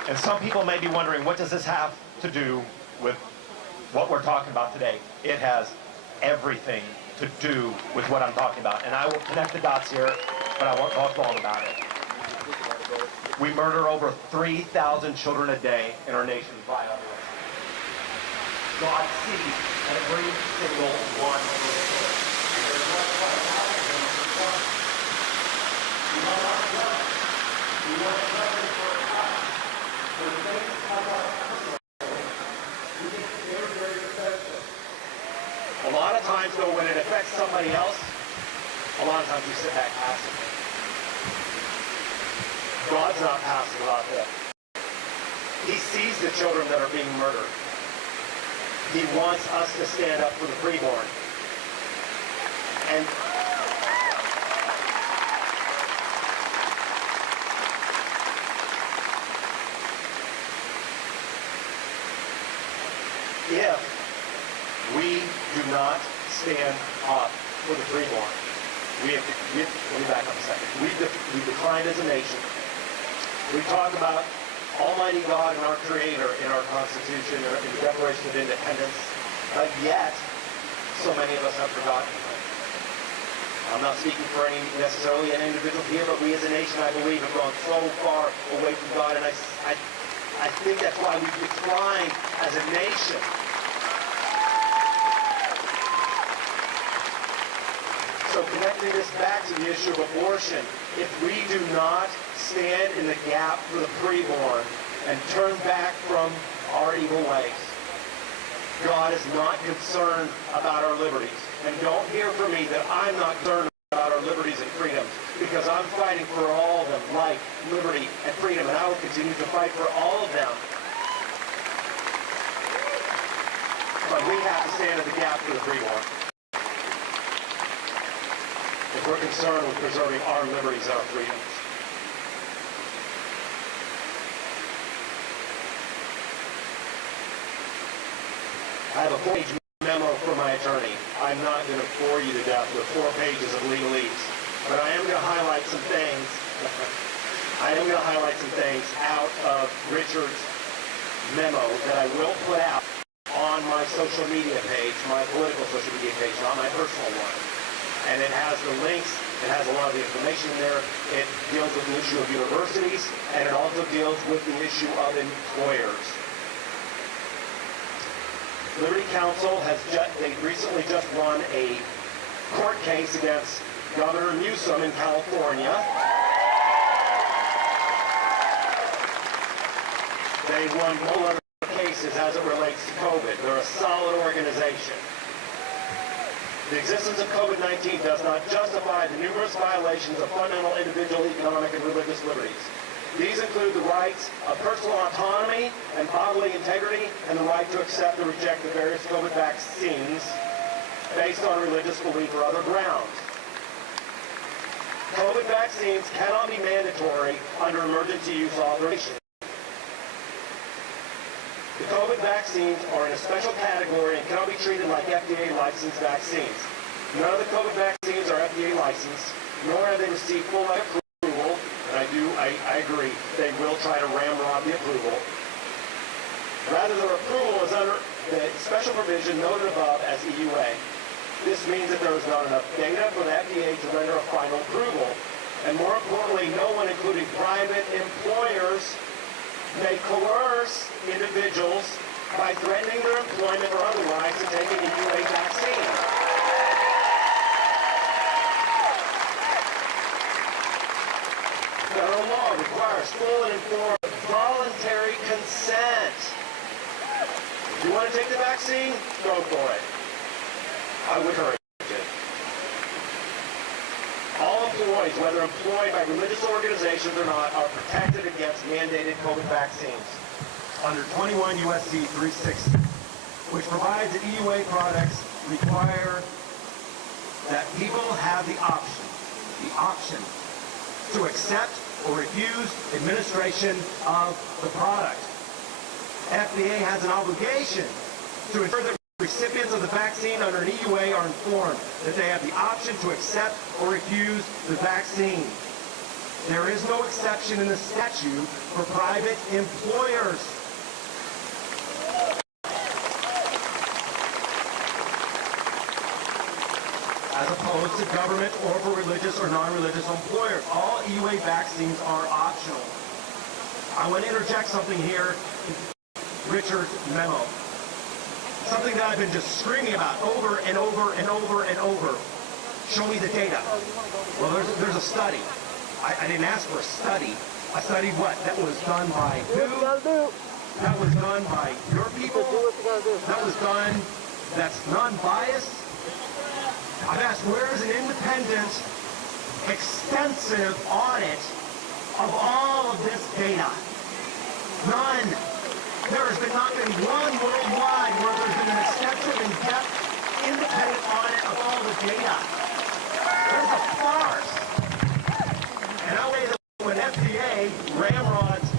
And some people may be wondering, what does this have to do with what we're talking about today? It has everything to do with what I'm talking about. And I will connect the dots here, but I won't talk long about it. We murder over 3,000 children a day in our nation by others. God sees every single one of those children. There's one question out there. We want our blood. We want something for us. When things come up personally, we get very, very defensive. A lot of times, though, when it affects somebody else, a lot of times we sit back passively. God's not passive about this. He sees the children that are being murdered. He wants us to stand up for the preborn. And if we do not stand up for the preborn, let me back up a second. We've declined as a nation. We talk about Almighty God and our Creator in our Constitution, in the Declaration of Independence, but yet, so many of us have forgotten. I'm not speaking for necessarily an individual here, but we as a nation, I believe, have gone so far away from God, and I think that's why we've declined as a nation. So connecting this back to the issue of abortion, if we do not stand in the gap for the preborn and turn back from our evil ways, God is not concerned about our liberties. And don't hear from me that I'm not concerned about about our liberties and freedoms, because I'm fighting for all of them, life, liberty, and freedom, and I will continue to fight for all of them. But we have to stand in the gap for the preborn if we're concerned with preserving our liberties and our freedoms. I have a 4-page memo from my attorney. I'm not going to bore you to death with 4 pages of legalese, but I am going to highlight some things. Out of Richard's memo that I will put out on my social media page, my political social media page, not my personal one. And it has the links, it has a lot of the information in there. It deals with the issue of universities, and it also deals with the issue of employers. Liberty Counsel they recently just won a court case against Governor Newsom in California. They won multiple other cases as it relates to COVID. They're a solid organization. The existence of COVID-19 does not justify the numerous violations of fundamental individual, economic, and religious liberties. These include the rights of personal autonomy and bodily integrity, and the right to accept or reject the various COVID vaccines based on religious belief or other grounds. COVID vaccines cannot be mandatory under emergency use authorization. The COVID vaccines are in a special category and cannot be treated like FDA-licensed vaccines. None of the COVID vaccines are FDA licensed, nor have they received full approval, and I agree, they will try to ramrod the approval. Rather, their approval is under the special provision noted above as EUA. This means that there is not enough data for the FDA to render a final approval. And more importantly, no one, including private employers, may coerce individuals by threatening their employment or otherwise to take an EUA vaccine. Federal law requires full and informed voluntary consent. If you want to take the vaccine, go for it. I would encourage it. All employees, whether employed by religious organizations or not, are protected against mandated COVID vaccines. Under 21 U.S.C. 360, which provides that EUA products require that people have the option to accept or refuse administration of the product. FDA has an obligation to ensure that recipients of the vaccine under an EUA are informed that they have the option to accept or refuse the vaccine. There is no exception in the statute for private employers. As opposed to government or for religious or non-religious employers. All EUA vaccines are optional. I want to interject something here in Richard's memo. Something that I've been just screaming about over and over and over and over. Show me the data. Well, there's a study. I didn't ask for a study. I studied what? That was done by who? That was done by your people. That was done, that's non-biased. I've asked, where is an independent, extensive audit of all of this data? None. There has been not been one worldwide where there's been an extensive, in-depth, independent audit of all the data. There's a farce. And I'll say that when FDA ramrods,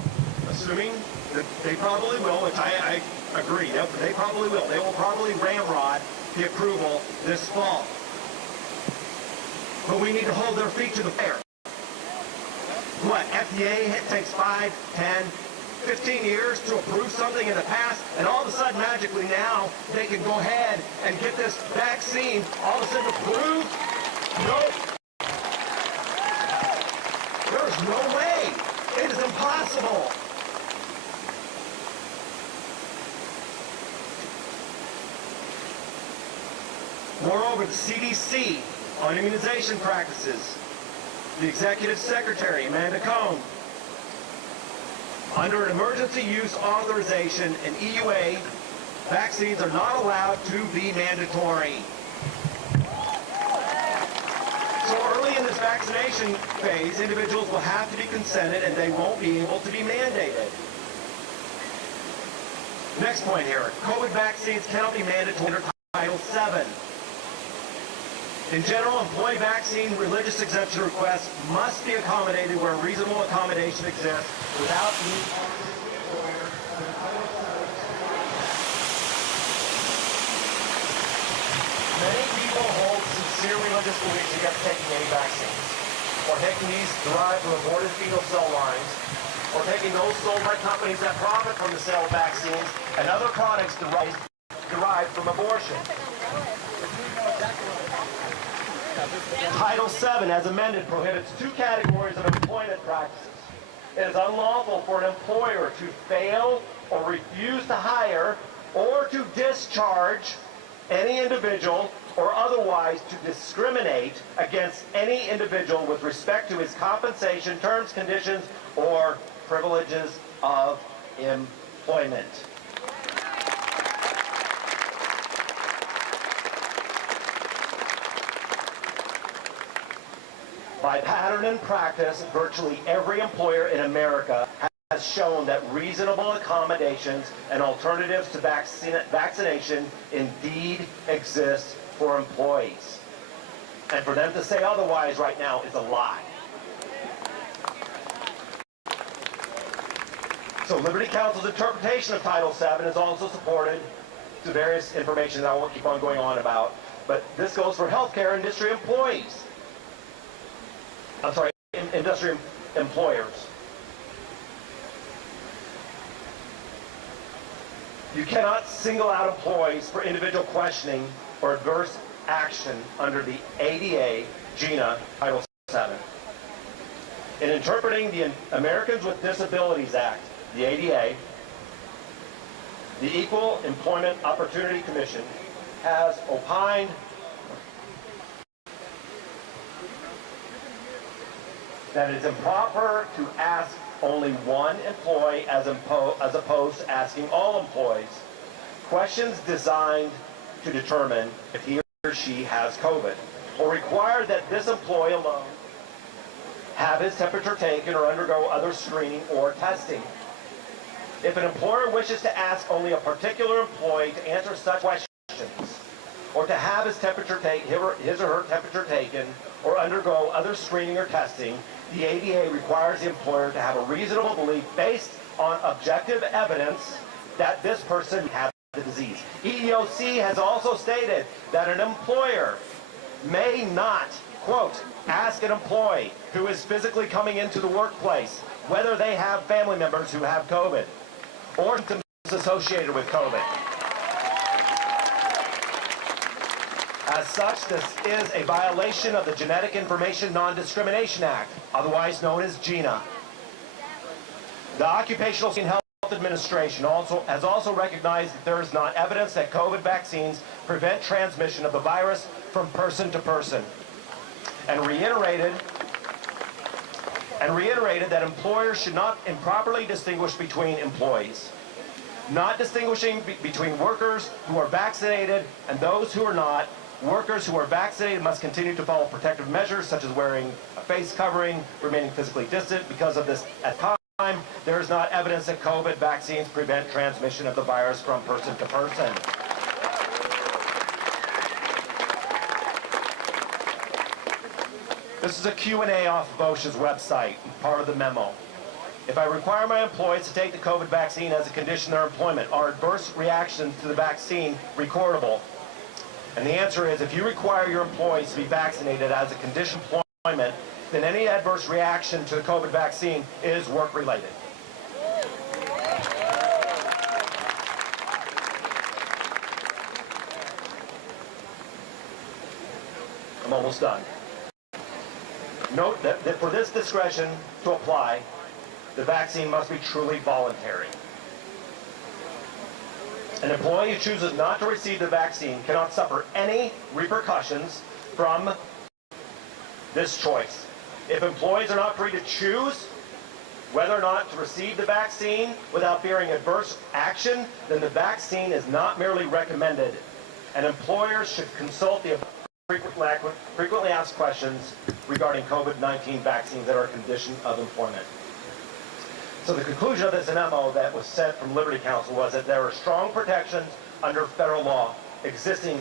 assuming that they probably will, which I agree, they probably will. They will probably ramrod the approval this fall. But we need to hold their feet to the fire. What, FDA takes 5, 10, 15 years to approve something in the past, and all of a sudden, magically now, they can go ahead and get this vaccine all of a sudden approved? Nope. There's no way. It is impossible. Moreover, the CDC on immunization practices, the Executive Secretary, Amanda Cohn, under an emergency use authorization, an EUA, vaccines are not allowed to be mandatory. So early in this vaccination phase, individuals will have to be consented and they won't be able to be mandated. Next point here, COVID vaccines cannot be mandatory under Title VII. In general, employee vaccine religious exemption requests must be accommodated where reasonable accommodation exists without need for the employer. Many people hold sincere religious beliefs against taking any vaccines, or taking these derived from aborted fetal cell lines, or taking those sold by companies that profit from the sale of vaccines and other products derived from abortion. Title VII, as amended, prohibits two categories of employment practices. It is unlawful for an employer to fail or refuse to hire or to discharge any individual or otherwise to discriminate against any individual with respect to his compensation, terms, conditions, or privileges of employment. By pattern and practice, virtually every employer in America has shown that reasonable accommodations and alternatives to vaccination indeed exist for employees. And for them to say otherwise right now is a lie. So Liberty Counsel's interpretation of Title VII is also supported to various information that I won't keep on going on about. But this goes for healthcare industry employees. I'm sorry, industry employers. You cannot single out employees for individual questioning or adverse action under the ADA, GINA, Title VII. In interpreting the Americans with Disabilities Act, the ADA, the Equal Employment Opportunity Commission has opined that it's improper to ask only one employee as opposed to asking all employees questions designed to determine if he or she has COVID, or require that this employee alone have his temperature taken or undergo other screening or testing. If an employer wishes to ask only a particular employee to answer such questions, or to have his or her temperature taken, or undergo other screening or testing, the ADA requires the employer to have a reasonable belief based on objective evidence that this person has the disease. EEOC has also stated that an employer may not, quote, ask an employee who is physically coming into the workplace whether they have family members who have COVID or symptoms associated with COVID. As such, this is a violation of the Genetic Information Non-Discrimination Act, otherwise known as GINA. The Occupational Health Administration has also recognized that there is not evidence that COVID vaccines prevent transmission of the virus from person to person, and reiterated that employers should not improperly distinguish between employees, not distinguishing between workers who are vaccinated and those who are not. Workers who are vaccinated must continue to follow protective measures such as wearing a face covering, remaining physically distant. Because of this, at time, there is not evidence that COVID vaccines prevent transmission of the virus from person to person. This is a Q&A off OSHA's website, part of the memo. If I require my employees to take the COVID vaccine as a condition of their employment, are adverse reactions to the vaccine recordable? And the answer is, if you require your employees to be vaccinated as a condition of employment, then any adverse reaction to the COVID vaccine is work-related. I'm almost done. Note that for this discretion to apply, the vaccine must be truly voluntary. An employee who chooses not to receive the vaccine cannot suffer any repercussions from this choice. If employees are not free to choose whether or not to receive the vaccine without fearing adverse action, then the vaccine is not merely recommended. An employer should consult the frequently frequently asked questions regarding COVID-19 vaccines that are a condition of employment. So the conclusion of this memo that was sent from Liberty Counsel was that there are strong protections under federal law, existing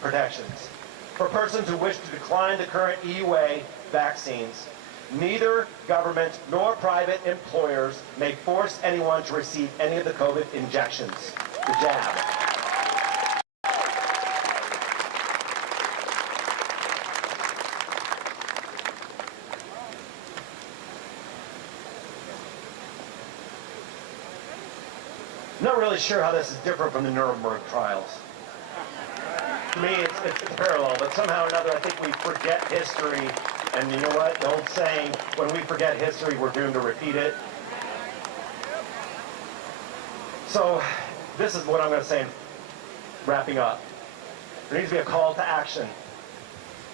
protections, for persons who wish to decline the current EUA vaccines. Neither government nor private employers may force anyone to receive any of the COVID injections, the jab. I'm not really sure how this is different from the Nuremberg trials. To me, it's parallel, but somehow or another, I think we forget history. And you know what? The old saying, when we forget history, we're doomed to repeat it. So, this is what I'm going to say, wrapping up. There needs to be a call to action.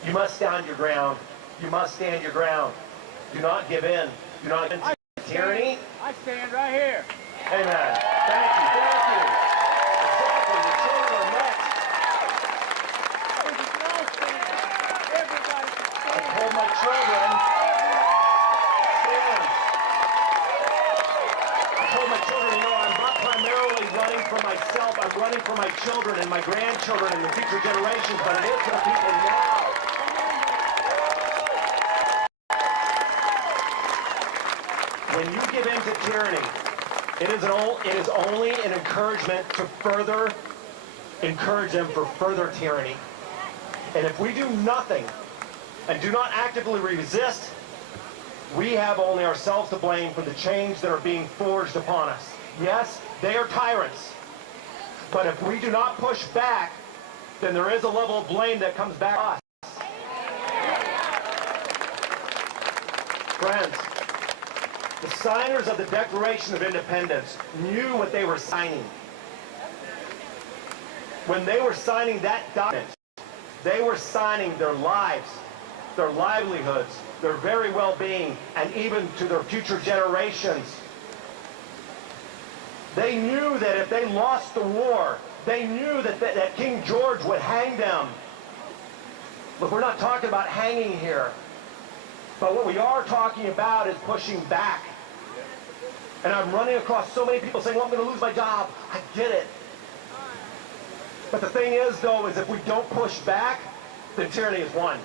You must stand your ground. You must stand your ground. Do not give in. Do not give in to tyranny. I stand right here. Amen. Thank you. Thank you. Exactly. The children are next. I told my children. Stand. I told my children, you know, I'm not primarily running for myself. I'm running for my children and my grandchildren and the future generations, but it is for the people now. When you give in to tyranny, it is only an encouragement to further encourage them for further tyranny. And if we do nothing and do not actively resist, we have only ourselves to blame for the change that are being forged upon us. Yes, they are tyrants. But if we do not push back, then there is a level of blame that comes back to us. Friends, the signers of the Declaration of Independence knew what they were signing. When they were signing that document, they were signing their lives, their livelihoods, their very well-being, and even to their future generations. They knew that if they lost the war, they knew that King George would hang them. Look, we're not talking about hanging here. But what we are talking about is pushing back. And I'm running across so many people saying, well, I'm going to lose my job. I get it. But the thing is, though, is if we don't push back, then tyranny is won.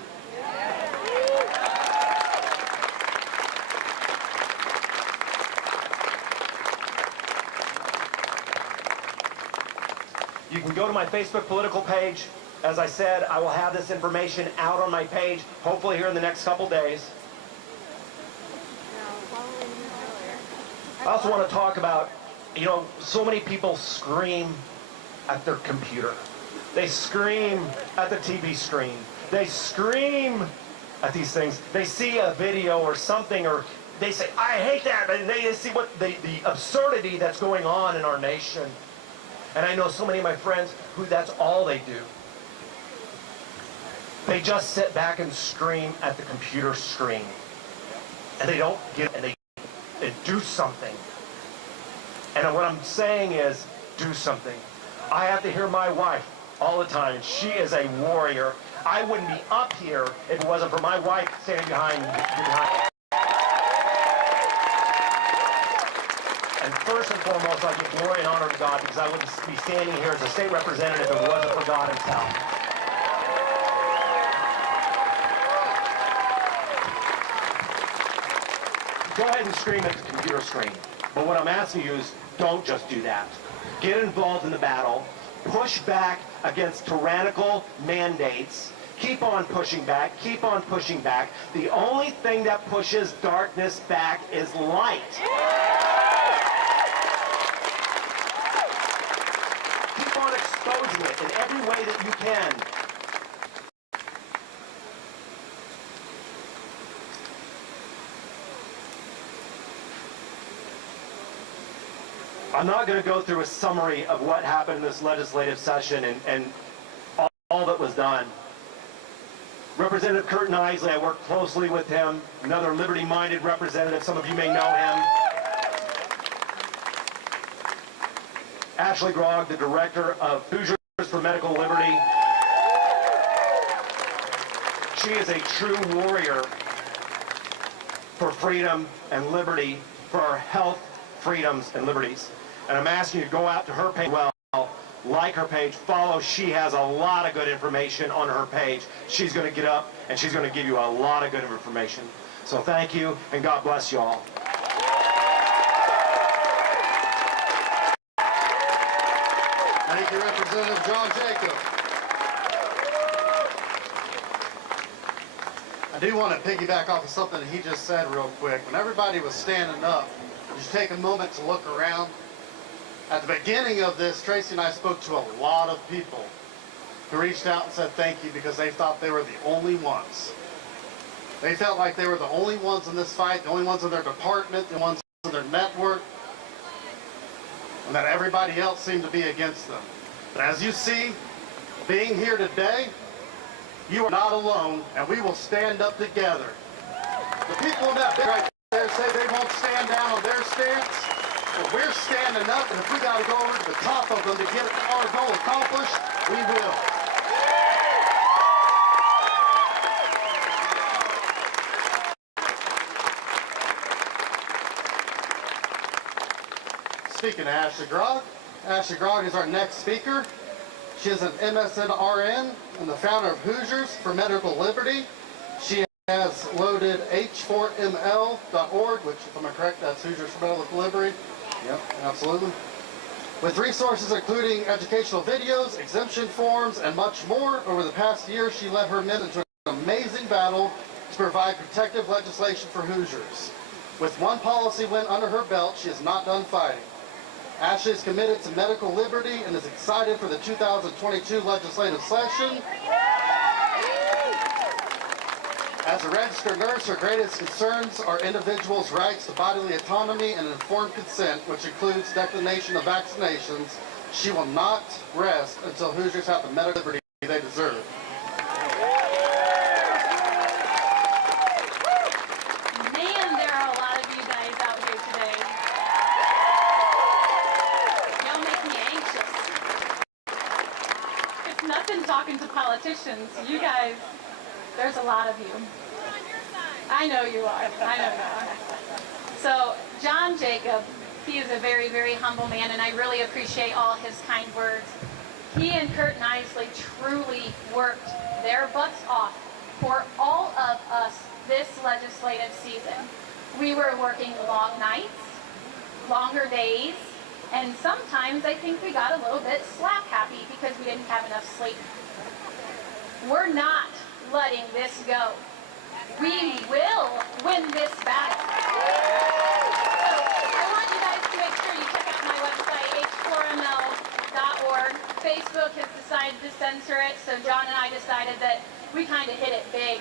You can go to my Facebook political page. As I said, I will have this information out on my page, hopefully here in the next couple days. I also want to talk about, you know, so many people scream at their computer. They scream at the TV screen. They scream at these things. They see a video or something, or they say, I hate that, and they see what the absurdity that's going on in our nation. And I know so many of my friends who that's all they do. They just sit back and scream at the computer screen. And they don't get, and they do something. And what I'm saying is, do something. I have to hear my wife all the time. She is a warrior. I wouldn't be up here if it wasn't for my wife standing behind me. And first and foremost, I give glory and honor to God, because I wouldn't be standing here as a state representative if it wasn't for God himself. Go ahead and scream at the computer screen. But what I'm asking you is, don't just do that. Get involved in the battle. Push back against tyrannical mandates. Keep on pushing back. Keep on pushing back. The only thing that pushes darkness back is light. Keep on exposing it in every way that you can. I'm not going to go through a summary of what happened in this legislative session and all that was done. Representative Curtin Isley, I worked closely with him, another liberty-minded representative. Some of you may know him. Ashley Grogg, the director of Hoosiers for Medical Liberty. She is a true warrior for freedom and liberty, for our health, freedoms, and liberties. And I'm asking you to go out to her page as well, like her page, follow. She has a lot of good information on her page. She's going to get up and she's going to give you a lot of good information. So thank you, and God bless you all. Thank you, Representative John Jacob. I do want to piggyback off of something he just said real quick. When everybody was standing up, just take a moment to look around. At the beginning of this, Tracy and I spoke to a lot of people who reached out and said thank you because they thought they were the only ones. They felt like they were the only ones in this fight, the only ones in their department, the ones in their network, and that everybody else seemed to be against them. But as you see, being here today, you are not alone, and we will stand up together. The people in that big right there say they won't stand down on their stance, but we're standing up, and if we got to go over to the top of them to get our goal accomplished, we will. Speaking of Ashley Grogg is our next speaker. She is an MSN-RN and the founder of Hoosiers for Medical Liberty. She has loaded h4ml.org, which, if I'm correct, that's Hoosiers for Medical Liberty. Yep, absolutely. With resources including educational videos, exemption forms, and much more, over the past year, she led her men into an amazing battle to provide protective legislation for Hoosiers. With one policy win under her belt, she is not done fighting. Ashley is committed to medical liberty and is excited for the 2022 legislative session. As a registered nurse, her greatest concerns are individuals' rights to bodily autonomy and informed consent, which includes declination of vaccinations. She will not rest until Hoosiers have the medical liberty they deserve. Man, there are a lot of you guys out here today. Y'all make me anxious. It's nothing talking to politicians. You guys, there's a lot of you. I know you are. I know you are. So, John Jacob, he is a very, very humble man, and I really appreciate all his kind words. He and Kurt Knisley truly worked their butts off for all of us this legislative season. We were working long nights, longer days, and sometimes I think we got a little bit slap happy because we didn't have enough sleep. We're not letting this go. We will win this battle. So I want you guys to make sure you check out my website, h4ml.org. Facebook has decided to censor it, so John and I decided that we kind of hit it big.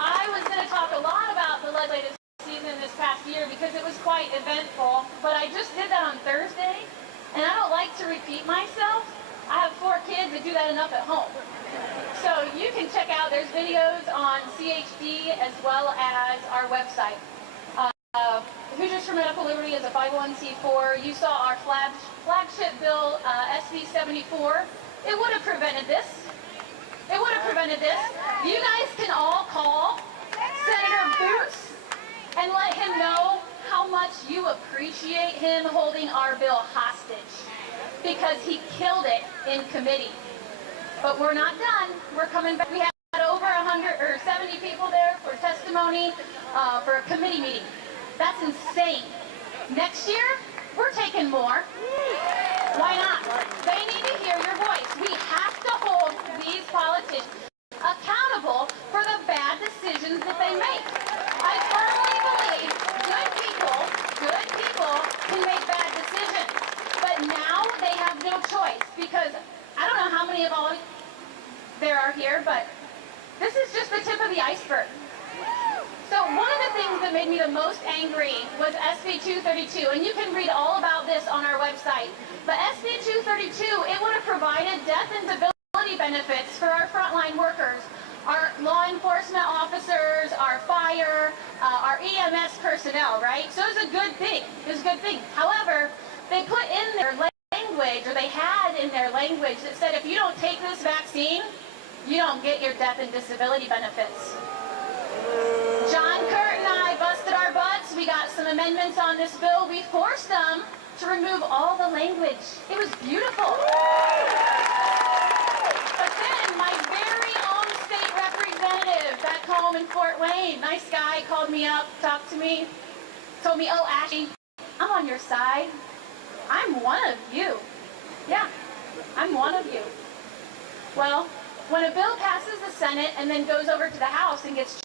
I was going to talk a lot about the legislative season this past year because it was quite eventful, but I just did that on Thursday, and I don't like to repeat myself. I have 4 kids that do that enough at home. So you can check out, there's videos on CHD as well as our website. Hoosiers for Medical Liberty is a 501c4. You saw our flagship bill, SB 74. It would have prevented this. It would have prevented this. You guys can all call Senator Boots and let him know how much you appreciate him holding our bill hostage because he killed it in committee. But we're not done. We're coming back. We had over 70 people there for testimony for a committee meeting. That's insane. Next year, we're taking more. Why not? They need to hear your voice. We have to hold these politicians accountable for the bad decisions that they make. I firmly believe good people can make bad decisions. But now they have no choice because I don't know how many of all there are here, but this is just the tip of the iceberg. So one of the things that made me the most angry was SB 232, and you can read all about this on our website. But SB 232, it would have provided death and disability benefits for our frontline workers, our law enforcement officers, our fire, our EMS personnel, right? So it was a good thing. It was a good thing. However, they put in their language, or they had in their language that said if you don't take this vaccine, you don't get your death and disability benefits. John Kurt and I busted our butts. We got some amendments on this bill. We forced them to remove all the language. It was beautiful. But then my very own state representative back home in Fort Wayne, nice guy, called me up, talked to me, told me, oh, Ashley, I'm on your side. I'm one of you. Yeah, I'm one of you. Well, when a bill passes the Senate and then goes over to the House and gets